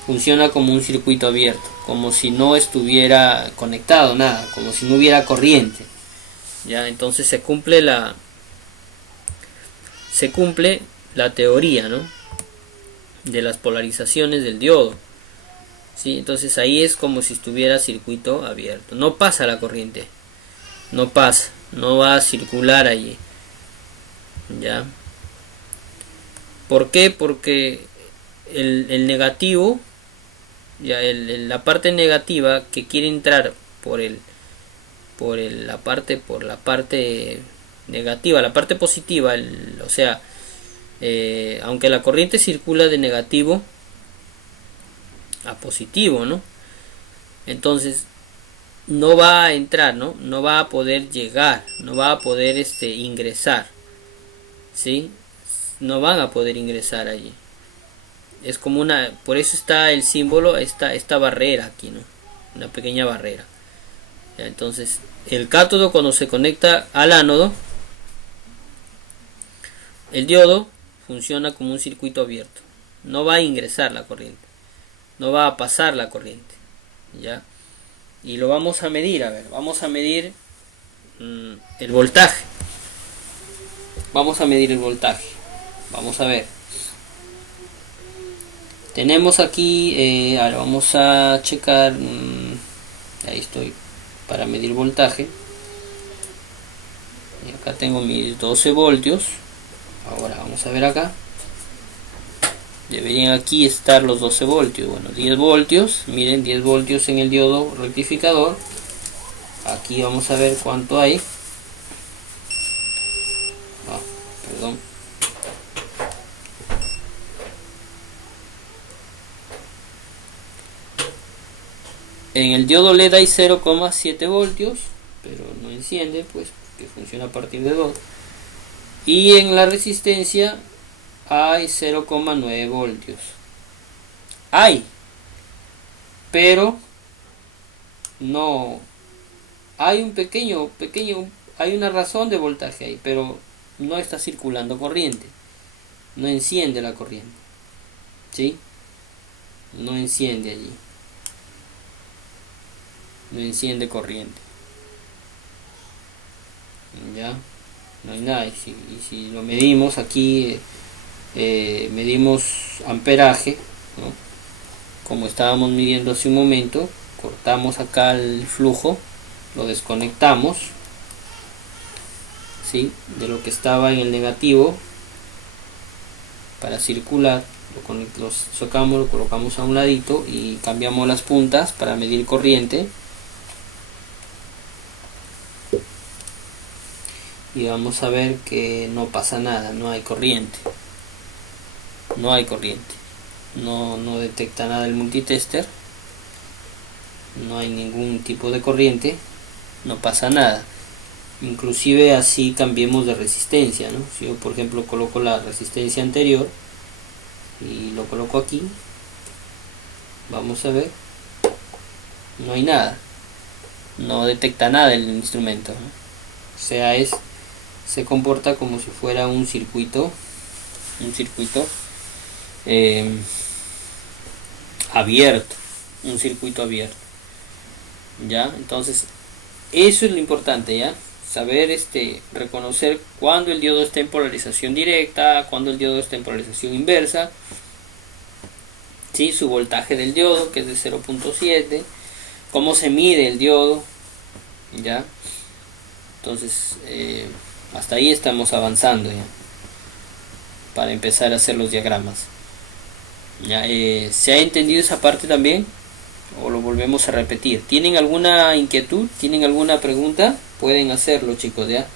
Funciona como un circuito abierto, como si no estuviera conectado nada, como si no hubiera corriente. Ya, entonces se cumple la teoría, ¿no?, de las polarizaciones del diodo. ¿Sí? Entonces ahí es como si estuviera circuito abierto. No pasa la corriente, no pasa, no va a circular allí. ¿Ya? ¿Por qué? Porque el negativo, ya la parte negativa que quiere entrar por la parte negativa, la parte positiva, o sea, aunque la corriente circula de negativo a positivo, ¿no? Entonces no va a entrar, no va a poder llegar, no va a poder ingresar, ¿sí? No van a poder ingresar allí. Es como por eso está el símbolo, esta barrera aquí, ¿no? Una pequeña barrera. ¿Ya? Entonces el cátodo, cuando se conecta al ánodo, el diodo funciona como un circuito abierto. No va a ingresar la corriente, no va a pasar la corriente, ¿ya? Y lo vamos a medir. A ver, vamos a medir el voltaje. Vamos a medir el voltaje. Vamos a ver. Tenemos aquí, ahora vamos a checar. Ahí estoy para medir voltaje. Y acá tengo mis 12 voltios. Ahora vamos a ver acá. Deberían aquí estar los 12 voltios. Bueno, 10 voltios. Miren, 10 voltios en el diodo rectificador. Aquí vamos a ver cuánto hay. Perdón. En el diodo LED hay 0,7 voltios, pero no enciende, pues, que funciona a partir de 2. Y en la resistencia hay 0,9 voltios. Hay, pero no hay un pequeño, hay una razón de voltaje ahí, pero no está circulando corriente, no enciende la corriente, ¿sí? No enciende allí, no enciende corriente, ya, no hay nada. Y si lo medimos aquí, medimos amperaje, ¿no? Como estábamos midiendo hace un momento, cortamos acá el flujo, lo desconectamos, ¿sí?, de lo que estaba en el negativo para circular, lo sacamos, lo colocamos a un ladito y cambiamos las puntas para medir corriente. Y vamos a ver que no pasa nada, no hay corriente, no detecta nada el multitester, no hay ningún tipo de corriente, no pasa nada. Inclusive así cambiemos de resistencia, ¿no? Si yo por ejemplo coloco la resistencia anterior y lo coloco aquí, Vamos a ver. No hay nada. No detecta nada el instrumento, ¿no? O sea, se comporta como si fuera un circuito eh, abierto, un circuito abierto. Ya, entonces eso es lo importante, ya, saber reconocer cuando el diodo está en polarización directa, cuando el diodo está en polarización inversa, ¿sí? Su voltaje del diodo, que es de 0.7, cómo se mide el diodo, ya. Entonces hasta ahí estamos avanzando ya, para empezar a hacer los diagramas. Ya, ¿se ha entendido esa parte también? ¿O lo volvemos a repetir? ¿Tienen alguna inquietud? ¿Tienen alguna pregunta? Pueden hacerlo, chicos, ya.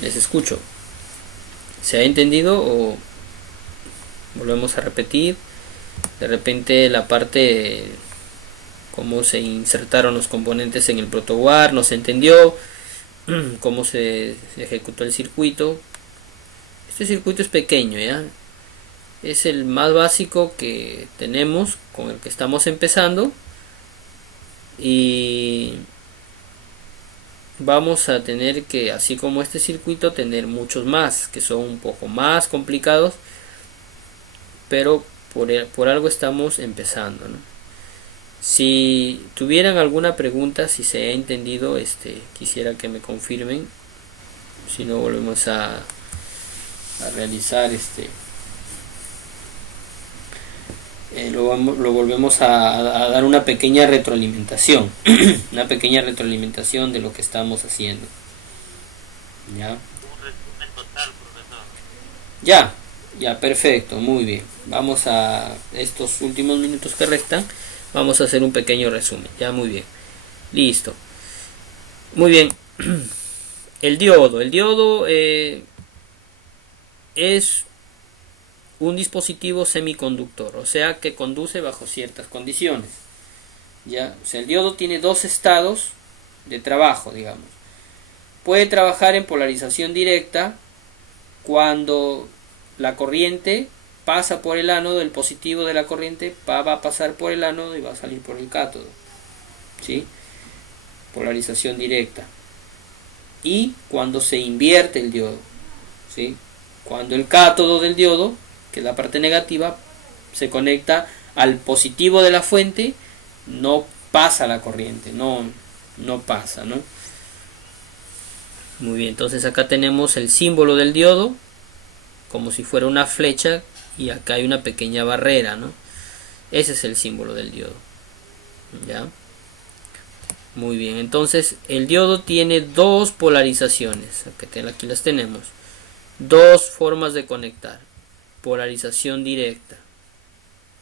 Les escucho. ¿Se ha entendido o volvemos a repetir? De repente la parte cómo se insertaron los componentes en el protoboard no se entendió, cómo se ejecutó el circuito. Este circuito es pequeño, ya, es el más básico que tenemos, con el que estamos empezando, y vamos a tener que, así como este circuito, tener muchos más que son un poco más complicados, pero por algo estamos empezando, ¿no? Si tuvieran alguna pregunta, si se ha entendido, quisiera que me confirmen. Si no, volvemos a realizar lo volvemos a dar una pequeña retroalimentación una pequeña retroalimentación de lo que estamos haciendo, ya. Un resumen total, profesor. Ya, perfecto, muy bien. Vamos a estos últimos minutos que restan, vamos a hacer un pequeño resumen, ya, muy bien. Listo. Muy bien. El diodo es un dispositivo semiconductor, o sea que conduce bajo ciertas condiciones. ¿Ya? O sea, el diodo tiene dos estados de trabajo, digamos. Puede trabajar en polarización directa cuando la corriente pasa por el ánodo, el positivo de la corriente va a pasar por el ánodo y va a salir por el cátodo, ¿sí? Polarización directa. Y cuando se invierte el diodo, ¿sí? Cuando el cátodo del diodo, que es la parte negativa, se conecta al positivo de la fuente, no pasa la corriente, no pasa, ¿no? Muy bien, entonces acá tenemos el símbolo del diodo, como si fuera una flecha, y acá hay una pequeña barrera, ¿no? Ese es el símbolo del diodo, ¿ya? Muy bien, entonces el diodo tiene dos polarizaciones, aquí las tenemos, dos formas de conectar. Polarización directa.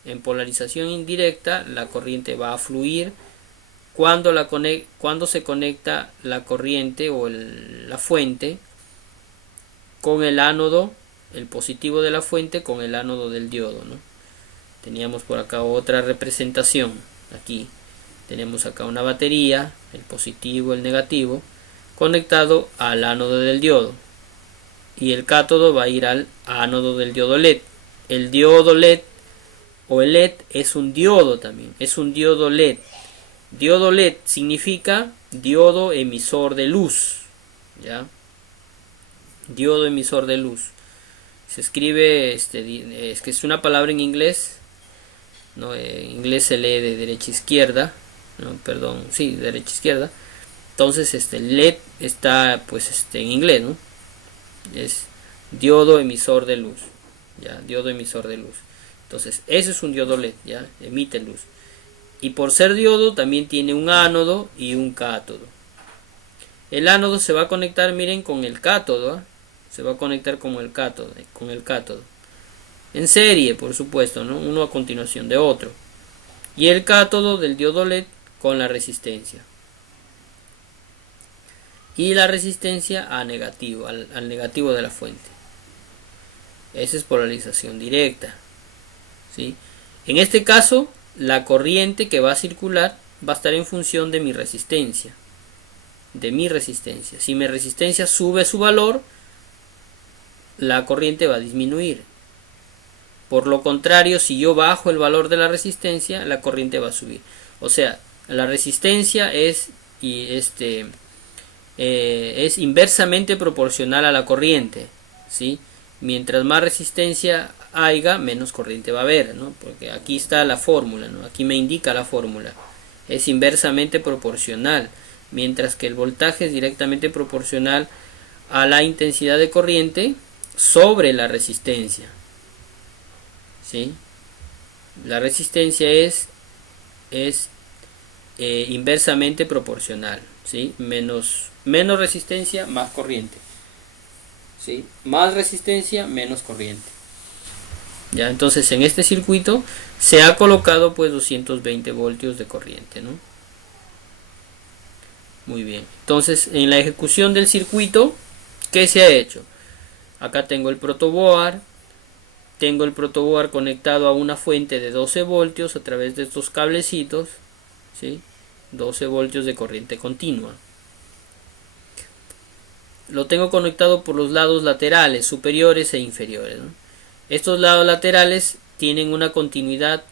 En polarización indirecta la corriente va a fluir cuando se conecta la corriente o la fuente con el ánodo, el positivo de la fuente con el ánodo del diodo, ¿no? Teníamos por acá otra representación. Aquí tenemos acá una batería, el positivo, el negativo, conectado al ánodo del diodo. Y el cátodo va a ir al ánodo del diodo LED. El diodo LED o el LED es un diodo también, es un diodo LED. Diodo LED significa diodo emisor de luz, ¿ya? Diodo emisor de luz. Se escribe, es que es una palabra en inglés, ¿no? En inglés se lee de derecha a izquierda, no, perdón, sí, derecha a izquierda. Entonces, LED está, pues, en inglés, ¿no? Es diodo emisor de luz, ya, diodo emisor de luz. Entonces ese es un diodo LED, ya, emite luz, y por ser diodo también tiene un ánodo y un cátodo. El ánodo se va a conectar, miren, con el cátodo, ¿eh? Se va a conectar con el cátodo en serie, por supuesto, ¿no? Uno a continuación de otro, y el cátodo del diodo LED con la resistencia, y la resistencia a negativo, al negativo de la fuente. Esa es polarización directa, ¿sí? En este caso, la corriente que va a circular va a estar en función de mi resistencia, de mi resistencia. Si mi resistencia sube su valor, la corriente va a disminuir. Por lo contrario, si yo bajo el valor de la resistencia, la corriente va a subir. O sea, la resistencia es inversamente proporcional a la corriente, ¿sí? Mientras más resistencia haya, menos corriente va a haber, ¿no? Porque aquí está la fórmula, ¿no? Aquí me indica la fórmula. Es inversamente proporcional, mientras que el voltaje es directamente proporcional a la intensidad de corriente sobre la resistencia, ¿sí? La resistencia es inversamente proporcional, ¿sí? Menos resistencia, más corriente, ¿sí? Más resistencia, menos corriente. Ya, entonces en este circuito se ha colocado pues 220 voltios de corriente, ¿no? Muy bien. Entonces en la ejecución del circuito, ¿qué se ha hecho? Acá tengo el protoboard. Tengo el protoboard conectado a una fuente de 12 voltios a través de estos cablecitos, ¿sí? 12 voltios de corriente continua. Lo tengo conectado por los lados laterales, superiores e inferiores, ¿no? Estos lados laterales tienen una continuidad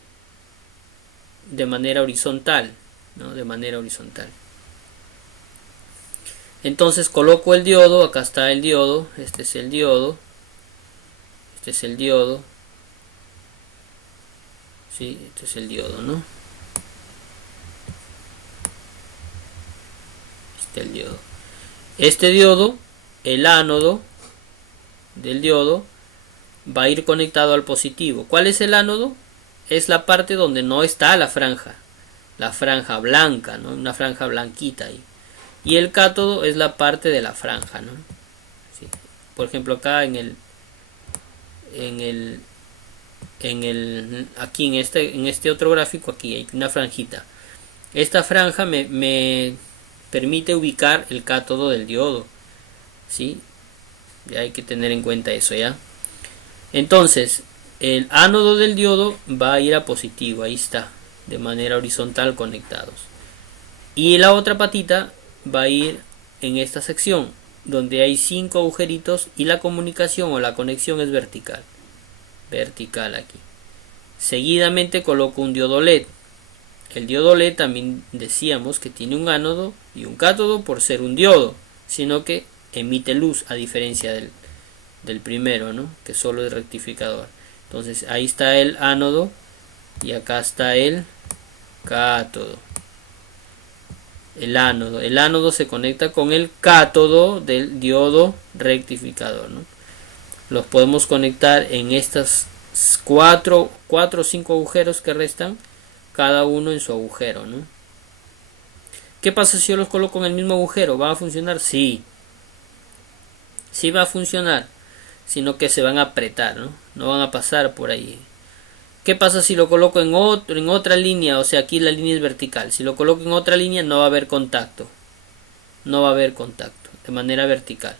de manera horizontal, ¿no? De manera horizontal. Entonces coloco el diodo, acá está el diodo, este es el diodo, este es el diodo, ¿sí? Este es el diodo, ¿no? Este es el diodo. Este diodo, el ánodo del diodo, va a ir conectado al positivo. ¿Cuál es el ánodo? Es la parte donde no está la franja blanca, ¿no? Una franja blanquita ahí. Y el cátodo es la parte de la franja, ¿no? ¿Sí? Por ejemplo, acá aquí en este otro gráfico, aquí hay una franjita. Esta franja me permite ubicar el cátodo del diodo, ¿sí? Ya hay que tener en cuenta eso, ¿ya? Entonces, el ánodo del diodo va a ir a positivo, ahí está, de manera horizontal conectados. Y la otra patita va a ir en esta sección, donde hay 5 agujeritos y la comunicación o la conexión es vertical. Vertical aquí. Seguidamente coloco un diodo LED. El diodo LED también decíamos que tiene un ánodo y un cátodo por ser un diodo, sino que emite luz a diferencia del primero, ¿no? Que solo es rectificador. Entonces ahí está el ánodo y acá está el cátodo. El ánodo se conecta con el cátodo del diodo rectificador, ¿no? Los podemos conectar en estas 4 o 5 agujeros que restan, cada uno en su agujero, ¿no? ¿Qué pasa si yo los coloco en el mismo agujero? ¿Va a funcionar? Sí. Sí va a funcionar, sino que se van a apretar, ¿no? No van a pasar por ahí. ¿Qué pasa si lo coloco en otra línea? O sea, aquí la línea es vertical. Si lo coloco en otra línea no va a haber contacto. No va a haber contacto. De manera vertical.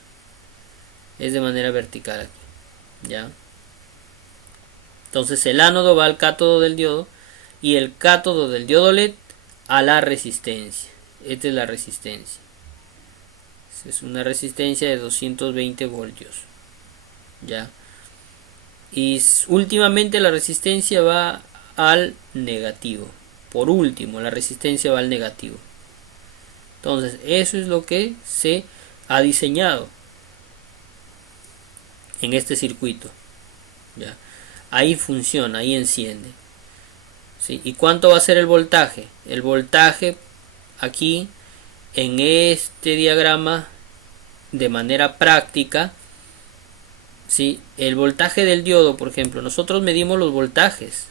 Es de manera vertical aquí. ¿Ya? Entonces el ánodo va al cátodo del diodo y el cátodo del diodo LED a la resistencia. Esta es la resistencia. Es una resistencia de 220 voltios. ¿Ya? Y últimamente la resistencia va al negativo. Por último, la resistencia va al negativo. Entonces, eso es lo que se ha diseñado en este circuito. ¿Ya? Ahí funciona, ahí enciende. ¿Sí? ¿Y cuánto va a ser el voltaje? El voltaje aquí en este diagrama de manera práctica, ¿sí? El voltaje del diodo, por ejemplo, nosotros medimos los voltajes.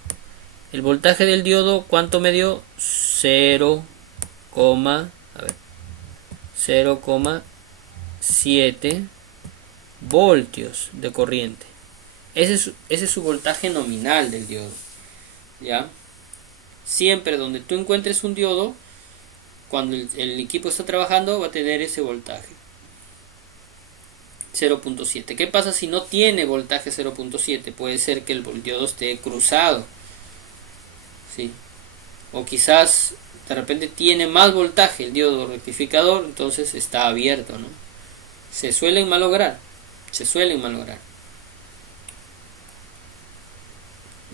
El voltaje del diodo, ¿cuánto me dio? 0,7 voltios de corriente. Ese es su voltaje nominal del diodo. ¿Ya? Siempre donde tú encuentres un diodo, cuando el equipo está trabajando, va a tener ese voltaje. 0.7. ¿Qué pasa si no tiene voltaje 0.7? Puede ser que el diodo esté cruzado, ¿sí? O quizás de repente tiene más voltaje el diodo rectificador, entonces está abierto, ¿no? Se suelen malograr.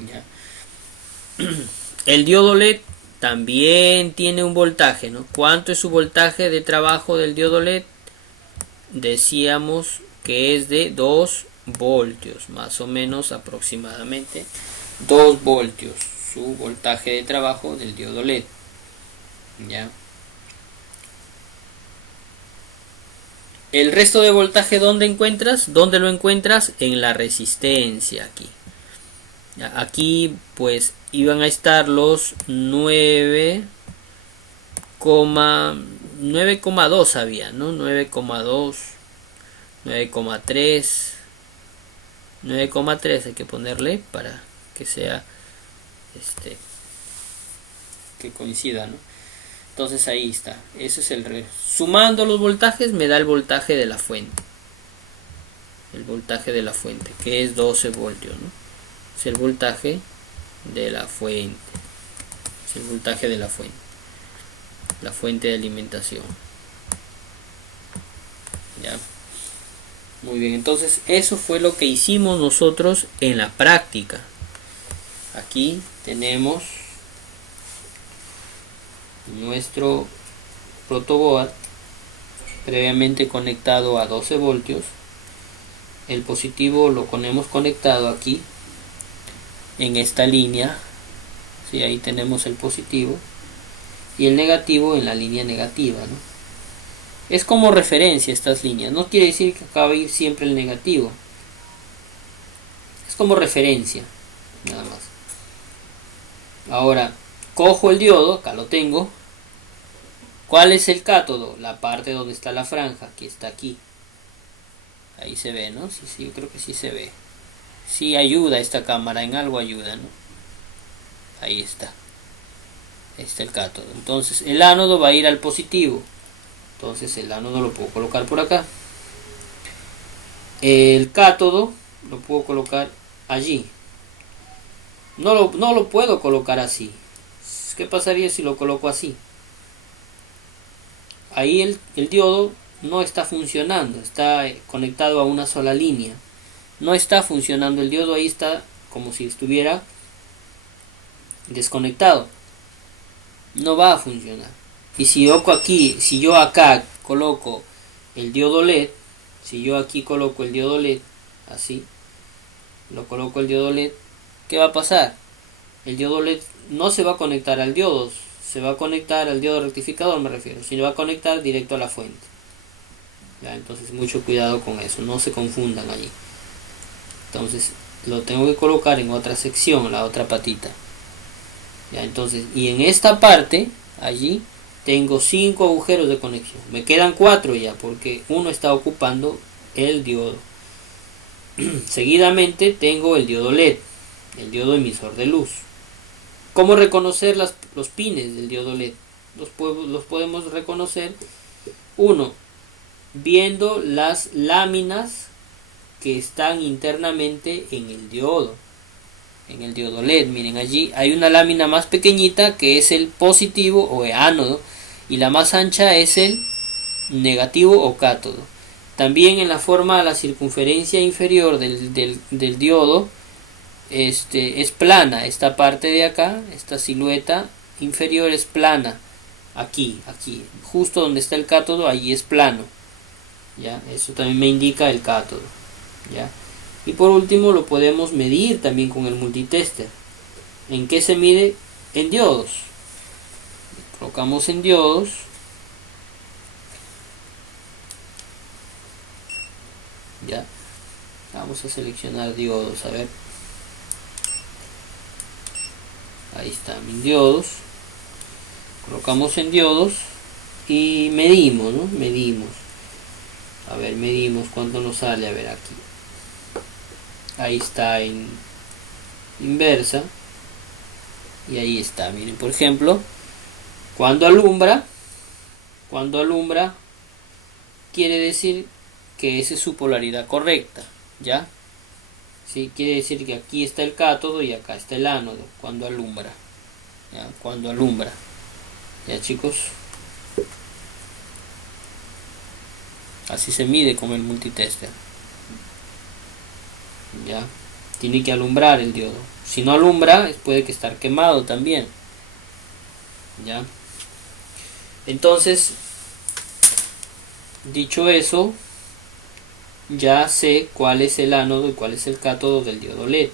¿Ya? El diodo LED también tiene un voltaje, ¿no? ¿Cuánto es su voltaje de trabajo del diodo LED? Decíamos que es de 2 voltios, más o menos aproximadamente 2 voltios, su voltaje de trabajo del diodo LED. ¿Ya? El resto de voltaje, ¿dónde encuentras? ¿Dónde lo encuentras? En la resistencia aquí. Aquí pues iban a estar los 9,2 había, ¿no? 9,2, 9,3, 9,3 hay que ponerle para que sea que coincida, ¿no? Entonces ahí está, ese es el sumando los voltajes me da el voltaje de la fuente. El voltaje de la fuente, que es 12 voltios, ¿no? Es el voltaje de la fuente. Es el voltaje de la fuente. La fuente de alimentación. ¿Ya? Muy bien, entonces eso fue lo que hicimos nosotros en la práctica. Aquí tenemos nuestro protoboard previamente conectado a 12 voltios. El positivo lo ponemos conectado aquí en esta línea, ¿sí? Ahí tenemos el positivo y el negativo en la línea negativa, ¿no? Es como referencia estas líneas, no quiere decir que acaba de ir siempre el negativo, es como referencia nada más. Ahora cojo el diodo, acá lo tengo. ¿Cuál es el cátodo? La parte donde está la franja, que está aquí. Ahí se ve, ¿no? Sí, yo creo que sí se ve. Sí ayuda esta cámara, en algo ayuda, ¿no? Ahí está. Ahí está el cátodo. Entonces el ánodo va a ir al positivo. Entonces el ánodo lo puedo colocar por acá. El cátodo lo puedo colocar allí. No lo puedo colocar así. ¿Qué pasaría si lo coloco así? Ahí el diodo no está funcionando, está conectado a una sola línea. No está funcionando el diodo, ahí está como si estuviera desconectado. No va a funcionar. Y si yo acá coloco el diodo LED, si yo aquí coloco el diodo LED, así, lo coloco el diodo LED, ¿qué va a pasar? El diodo LED no se va a conectar al diodo, se va a conectar al diodo rectificador, me refiero, sino va a conectar directo a la fuente. ¿Ya? Entonces mucho cuidado con eso, no se confundan allí. Entonces lo tengo que colocar en otra sección, la otra patita. ¿Ya? Entonces, y en esta parte, allí, tengo 5 agujeros de conexión. Me quedan 4 ya, porque uno está ocupando el diodo. Seguidamente tengo el diodo LED, el diodo emisor de luz. ¿Cómo reconocer los pines del diodo LED? Los podemos reconocer, uno, viendo las láminas que están internamente en el diodo LED. Miren, allí hay una lámina más pequeñita que es el positivo o el ánodo, y la más ancha es el negativo o cátodo. También en la forma de la circunferencia inferior del diodo es plana. Esta parte de acá, esta silueta inferior es plana. Aquí, justo donde está el cátodo, allí es plano. ¿Ya? Eso también me indica el cátodo. ¿Ya? Y por último lo podemos medir también con el multitester. ¿En qué se mide? En diodos. Colocamos en diodos. Ya. Vamos a seleccionar diodos, a ver. Ahí están mis diodos. Colocamos en diodos y medimos, ¿no? Medimos. A ver, medimos cuánto nos sale, a ver aquí. Ahí está en inversa. Y ahí está, miren, por ejemplo, cuando alumbra quiere decir que esa es su polaridad correcta, ¿ya? Sí, quiere decir que aquí está el cátodo y acá está el ánodo cuando alumbra, ¿ya? Cuando alumbra. Ya, chicos, así se mide con el multitester. Ya, tiene que alumbrar el diodo. Si no alumbra, puede que estar quemado también. Ya, entonces, dicho eso, ya sé cuál es el ánodo y cuál es el cátodo del diodo LED.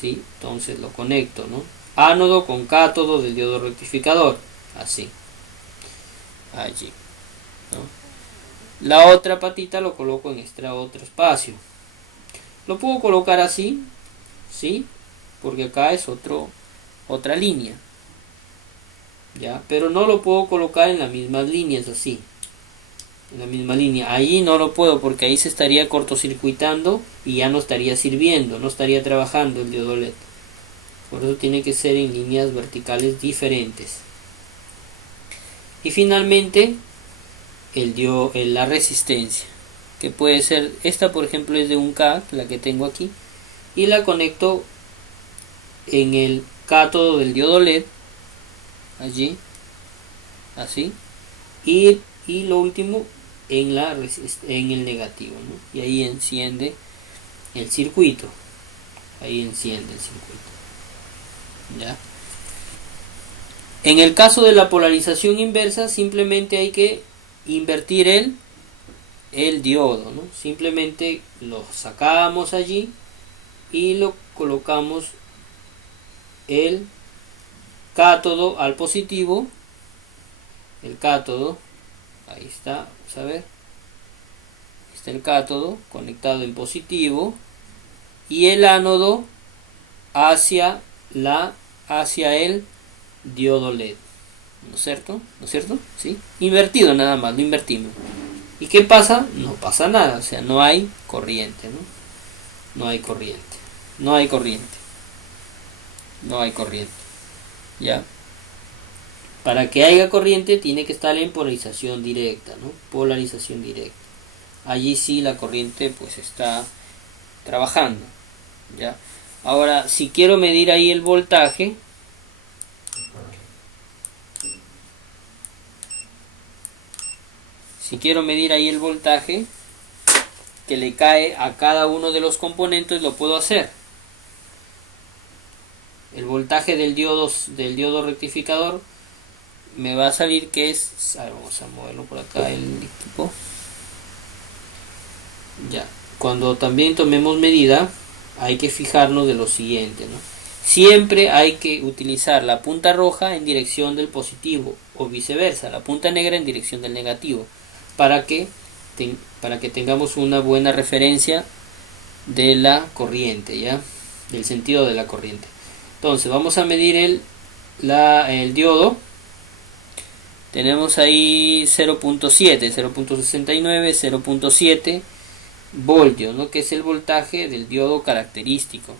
¿Sí? Entonces lo conecto, ¿no? Ánodo con cátodo del diodo rectificador, así, allí, ¿no? La otra patita lo coloco en este otro espacio. Lo puedo colocar así, ¿sí? Porque acá es otra línea, ¿ya? Pero no lo puedo colocar en las mismas líneas así, en la misma línea. Ahí no lo puedo porque ahí se estaría cortocircuitando y ya no estaría sirviendo, no estaría trabajando el diodo LED. Por eso tiene que ser en líneas verticales diferentes. Y finalmente la resistencia, que puede ser esta, por ejemplo, es de 1K, la que tengo aquí, y la conecto en el cátodo del diodo LED, allí, así, y lo último en el negativo, ¿no? Y ahí enciende el circuito, ¿ya? En el caso de la polarización inversa, simplemente hay que invertir el diodo, ¿no? Simplemente lo sacamos allí y lo colocamos el cátodo al positivo. El cátodo, ahí está, vamos a ver. Está el cátodo conectado en positivo y el ánodo hacia el diodo LED, ¿no es cierto? ¿No es cierto? ¿Sí? Invertido nada más, lo invertimos. ¿Y qué pasa? No pasa nada, o sea, no hay corriente, ¿no? No hay corriente. ¿Ya? Para que haya corriente tiene que estar en polarización directa, ¿no? Polarización directa. Allí sí la corriente pues está trabajando, ¿ya? Ahora, si quiero medir ahí el voltaje, que le cae a cada uno de los componentes, lo puedo hacer. El voltaje del diodo rectificador me va a salir que es, vamos a moverlo por acá el equipo. Ya, cuando también tomemos medida hay que fijarnos de lo siguiente, ¿no? Siempre hay que utilizar la punta roja en dirección del positivo o viceversa, la punta negra en dirección del negativo, para que tengamos una buena referencia de la corriente, ¿ya? Del sentido de la corriente. Entonces vamos a medir el diodo. Tenemos ahí 0.7, 0.69, 0.7 voltios, ¿no? Que es el voltaje del diodo característico.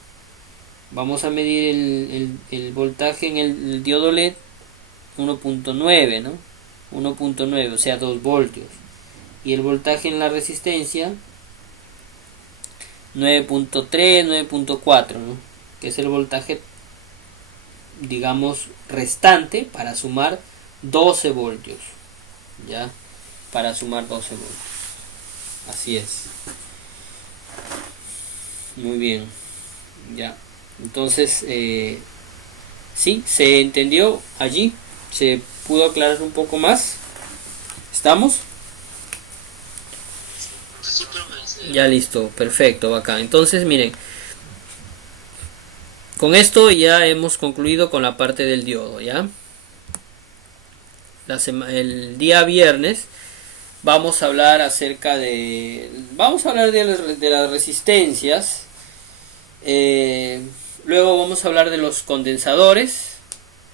Vamos a medir el voltaje en el diodo LED 1.9, ¿no? 1.9, o sea 2 voltios. Y el voltaje en la resistencia 9.3, 9.4, ¿no? Que es el voltaje, digamos, restante para sumar 12 voltios, ¿ya? Para sumar 12 voltios. Así es. Muy bien, ya. Entonces, sí, se entendió allí, se pudo aclarar un poco más. ¿Estamos? Ya listo, perfecto, bacán. Entonces, miren, con esto ya hemos concluido con la parte del diodo, ¿ya? El día viernes vamos a hablar de las resistencias. Luego vamos a hablar de los condensadores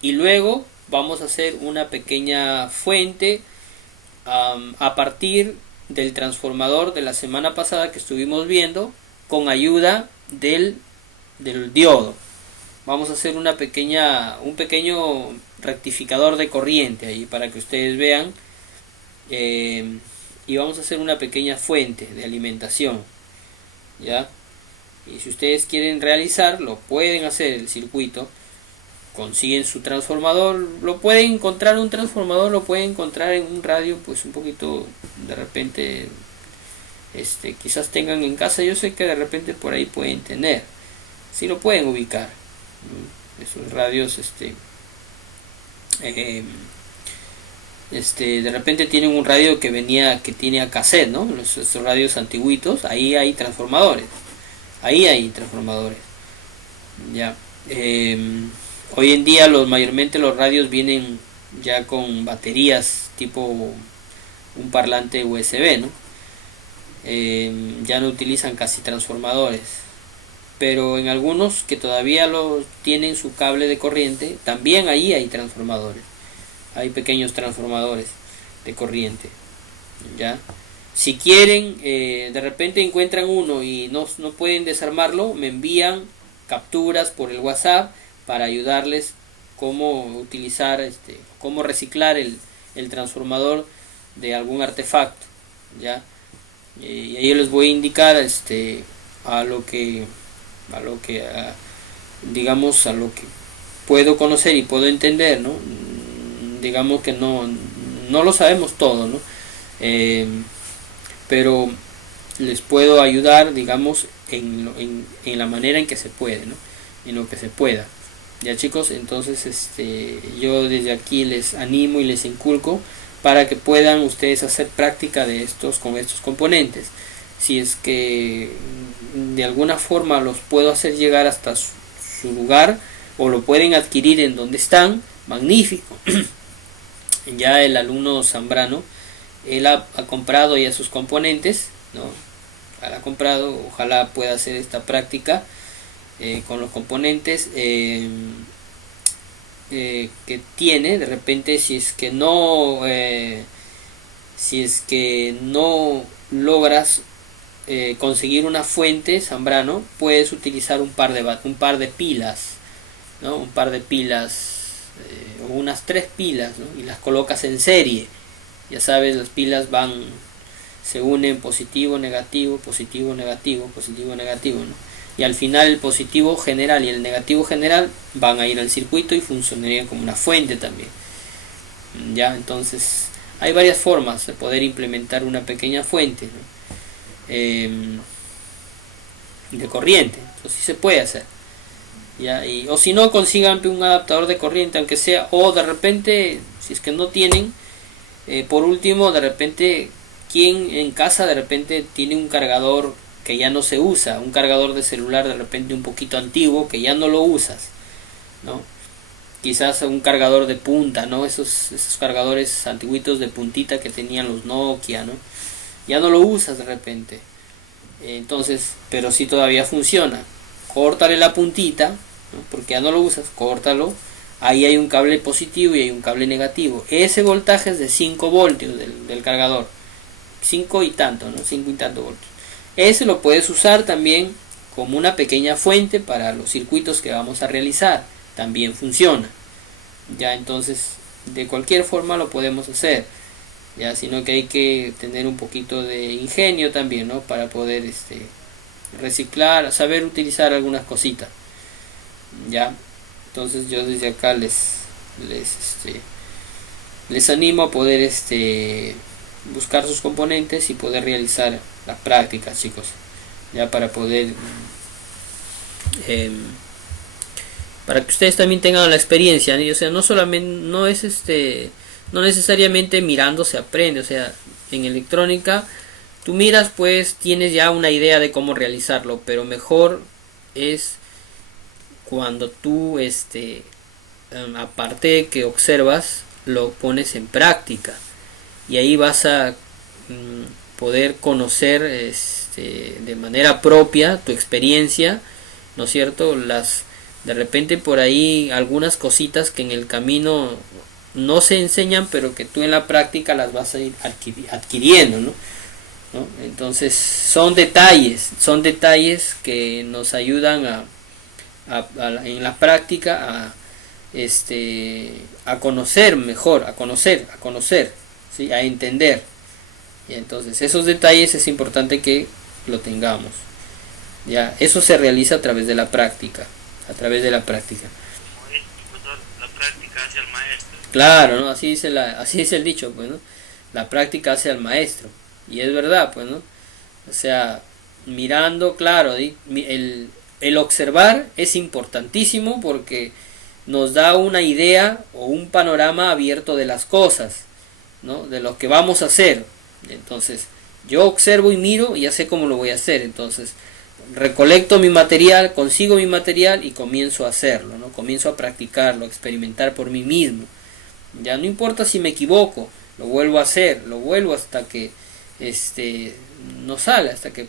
y luego vamos a hacer una pequeña fuente a partir del transformador de la semana pasada que estuvimos viendo con ayuda del diodo. Vamos a hacer un pequeño rectificador de corriente ahí para que ustedes vean, y vamos a hacer una pequeña fuente de alimentación, ¿ya? Y si ustedes quieren realizar, lo pueden hacer el circuito consiguen su transformador, lo pueden encontrar un transformador, lo pueden encontrar en un radio pues un poquito de repente quizás tengan en casa. Yo sé que de repente por ahí pueden tener, si lo pueden ubicar, esos radios de repente tienen un radio que tiene a cassette, ¿no? Esos radios antiguitos, ahí hay transformadores, ya. Hoy en día mayormente los radios vienen ya con baterías tipo un parlante USB, ¿no? Ya no utilizan casi transformadores, pero en algunos que todavía tienen su cable de corriente, también ahí hay transformadores, hay pequeños transformadores de corriente, ya. Si quieren, de repente encuentran uno y no pueden desarmarlo, me envían capturas por el WhatsApp para ayudarles cómo utilizar, cómo reciclar el transformador de algún artefacto, ya. Y ahí les voy a indicar a lo que puedo conocer y puedo entender, ¿no? Digamos que no lo sabemos todo, ¿no? Pero les puedo ayudar, digamos, en la manera en que se puede, ¿no? En lo que se pueda. Ya, chicos, entonces yo desde aquí les animo y les inculco para que puedan ustedes hacer práctica con estos componentes. Si es que de alguna forma los puedo hacer llegar hasta su lugar, o lo pueden adquirir en donde están, magnífico. Ya el alumno Zambrano, él ha comprado ya sus componentes, ¿no? Ha comprado, ojalá pueda hacer esta práctica con los componentes que tiene. De repente, si es que no logras conseguir una fuente, Zambrano, puedes utilizar un par de pilas, ¿no? Un par de pilas, o unas 3 pilas, ¿no? Y las colocas en serie. Ya sabes, las pilas se unen positivo, negativo, positivo, negativo, positivo, negativo, ¿no? Y al final el positivo general y el negativo general van a ir al circuito y funcionarían como una fuente también. Ya, entonces hay varias formas de poder implementar una pequeña fuente, ¿no? De corriente. Entonces sí se puede hacer. Ya, o si no, consigan un adaptador de corriente, aunque sea, o de repente, si es que no tienen, por último, de repente, quien en casa de repente tiene un cargador que ya no se usa, un cargador de celular de repente un poquito antiguo que ya no lo usas, ¿no? Quizás un cargador de punta, ¿no? Esos cargadores antiguitos de puntita que tenían los Nokia, ¿no? Ya no lo usas de repente. Entonces, pero si todavía funciona, córtale la puntita, ¿no? Porque ya no lo usas, córtalo. Ahí hay un cable positivo y hay un cable negativo. Ese voltaje es de 5 voltios del cargador. 5 y tanto, ¿no? 5 y tanto voltios. Ese lo puedes usar también como una pequeña fuente para los circuitos que vamos a realizar. También funciona. Ya, entonces, de cualquier forma lo podemos hacer. Ya, sino que hay que tener un poquito de ingenio también, ¿no? Para poder reciclar, saber utilizar algunas cositas. Ya, entonces yo desde acá les animo a poder buscar sus componentes y poder realizar las prácticas, chicos, ya, para poder para que ustedes también tengan la experiencia, ¿no? O sea, no solamente no necesariamente mirando se aprende. O sea, en electrónica tú miras, pues tienes ya una idea de cómo realizarlo, pero mejor es cuando tú aparte de que observas, lo pones en práctica, y ahí vas a poder conocer de manera propia tu experiencia, ¿no es cierto? De repente por ahí algunas cositas que en el camino no se enseñan, pero que tú en la práctica las vas a ir adquiriendo, ¿no? Entonces son detalles que nos ayudan en la práctica a conocer mejor, a conocer, ¿sí? A entender. Y entonces esos detalles es importante que lo tengamos. Ya, eso se realiza a través de la práctica, Como es, pues, práctica hacia el maestro. Claro, ¿no? Así dice el dicho, pues, ¿no? La práctica hace al maestro. Y es verdad, pues, ¿no? O sea, mirando, claro, el observar es importantísimo porque nos da una idea o un panorama abierto de las cosas, ¿no? De lo que vamos a hacer. Entonces, yo observo y miro y ya sé cómo lo voy a hacer. Entonces, recolecto mi material, consigo mi material y comienzo a hacerlo, ¿no? Comienzo a practicarlo, a experimentar por mí mismo. Ya no importa si me equivoco, lo vuelvo a hacer, lo vuelvo hasta que no sale, hasta que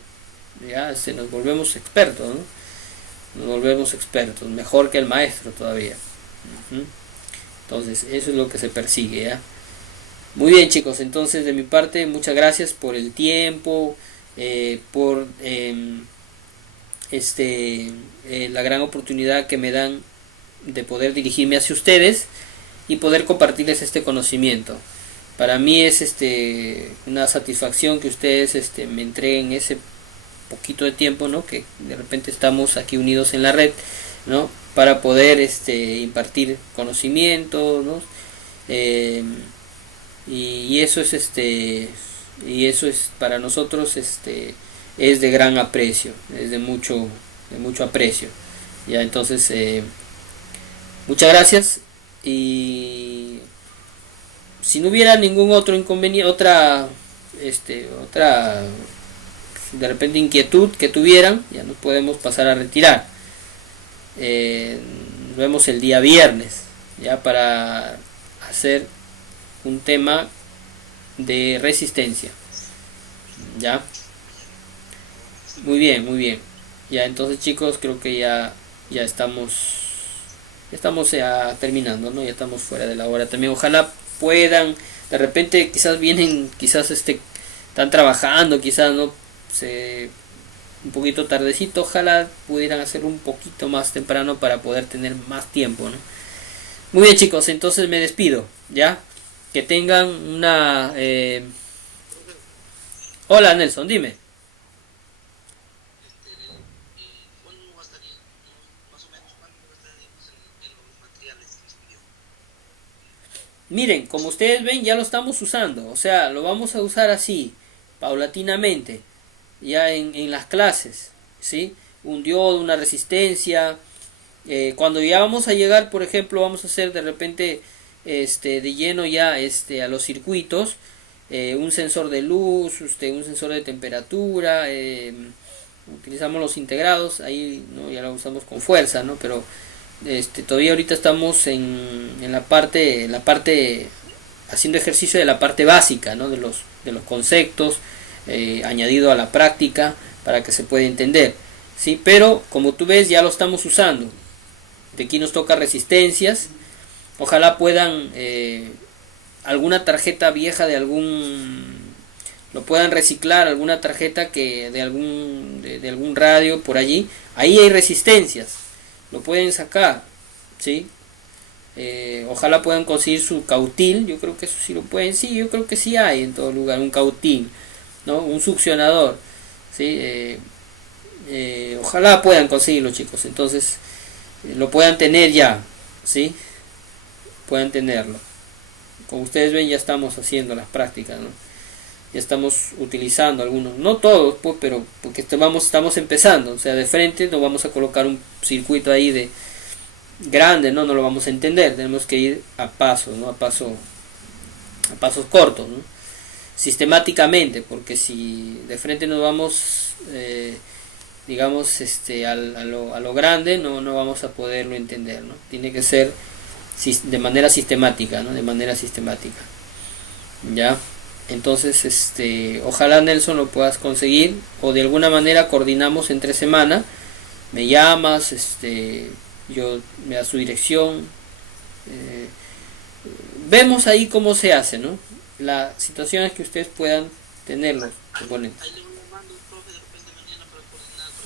ya nos volvemos expertos, ¿no? Nos volvemos expertos, mejor que el maestro todavía. Entonces, eso es lo que se persigue, ¿ya? Muy bien, chicos, entonces de mi parte, muchas gracias por el tiempo, por la gran oportunidad que me dan de poder dirigirme hacia ustedes y poder compartirles este conocimiento. Para mí es una satisfacción que ustedes me entreguen ese poquito de tiempo, ¿no? Que de repente estamos aquí unidos en la red, ¿no? Para poder impartir conocimiento, ¿no? Y eso es para nosotros es de gran aprecio, es de mucho aprecio. Ya, entonces muchas gracias, y si no hubiera ningún otro inconveniente, otra de repente inquietud que tuvieran, ya nos podemos pasar a retirar. Nos vemos el día viernes, ya, para hacer un tema de resistencia. Ya, muy bien. Ya, entonces, chicos, creo que ya estamos ya terminando, ¿no? Ya estamos fuera de la hora también. Ojalá puedan, de repente quizás vienen, quizás están trabajando, quizás no un poquito tardecito, ojalá pudieran hacer un poquito más temprano para poder tener más tiempo, ¿no? Muy bien, chicos, entonces me despido, ¿ya? Que tengan una... Hola, Nelson, dime. Miren, como ustedes ven, ya lo estamos usando, o sea, lo vamos a usar así, paulatinamente, ya en las clases, ¿sí? Un diodo, una resistencia. Cuando ya vamos a llegar, por ejemplo, vamos a hacer de repente de lleno ya a los circuitos, un sensor de luz, un sensor de temperatura, utilizamos los integrados, ahí, ¿no? Ya lo usamos con fuerza, ¿no? Pero todavía ahorita estamos en la parte haciendo ejercicio de la parte básica, ¿no? de los conceptos, añadido a la práctica para que se pueda entender, ¿sí? Pero como tú ves, ya lo estamos usando. De aquí nos toca resistencias. Ojalá puedan alguna tarjeta vieja de lo puedan reciclar, alguna tarjeta que de algún radio por allí. Ahí hay resistencias, lo pueden sacar, ¿sí? Ojalá puedan conseguir su cautil. Yo creo que eso sí lo pueden. Sí, yo creo que sí hay en todo lugar un cautil, ¿no? Un succionador, ¿sí? Ojalá puedan conseguirlo, chicos. Entonces lo puedan tener ya, ¿sí? Puedan tenerlo. Como ustedes ven, ya estamos haciendo las prácticas, ¿no? Ya estamos utilizando algunos, no todos, pues, pero porque estamos empezando. O sea, de frente no vamos a colocar un circuito ahí de grande, no lo vamos a entender. Tenemos que ir a pasos, ¿no? A pasos cortos, ¿no? Sistemáticamente, porque si de frente nos vamos digamos a lo grande, no vamos a poderlo entender, ¿no? Tiene que ser de manera sistemática, ¿no? De manera sistemática, ya. Entonces ojalá, Nelson, lo puedas conseguir, o de alguna manera coordinamos entre semana, me llamas, yo me das su dirección, vemos ahí cómo se hace, ¿no? La situación es que ustedes puedan tener los componentes.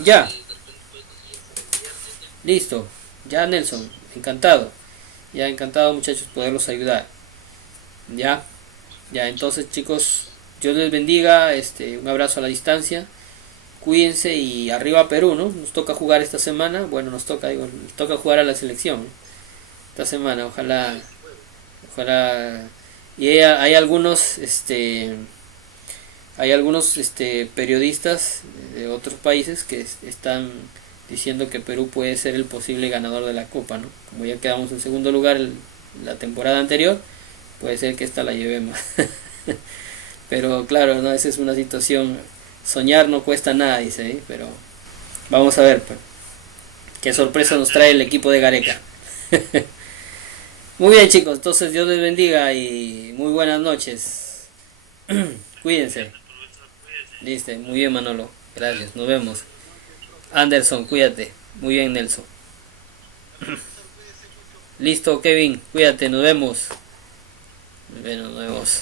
Ya, listo, ya, Nelson, encantado, muchachos, poderlos ayudar, ya. Entonces, chicos, Dios les bendiga, un abrazo a la distancia, cuídense y arriba Perú, ¿no? Nos toca jugar esta semana, bueno, nos toca jugar a la selección, ¿no? esta semana, ojalá. Y hay algunos, periodistas de otros países que están diciendo que Perú puede ser el posible ganador de la Copa, ¿no? Como ya quedamos en segundo lugar la temporada anterior, puede ser que esta la llevemos. Pero claro, no, esa es una situación. Soñar no cuesta nada, dice, ¿eh? Pero vamos a ver, pues, qué sorpresa nos trae el equipo de Gareca. Muy bien, chicos, entonces Dios les bendiga y muy buenas noches. Cuídense. Profesor, cuídese. Listo, muy bien, Manolo. Gracias, nos vemos. Anderson, cuídate. Muy bien, Nelson. Listo, Kevin, cuídate, nos vemos. Bueno, nos vemos.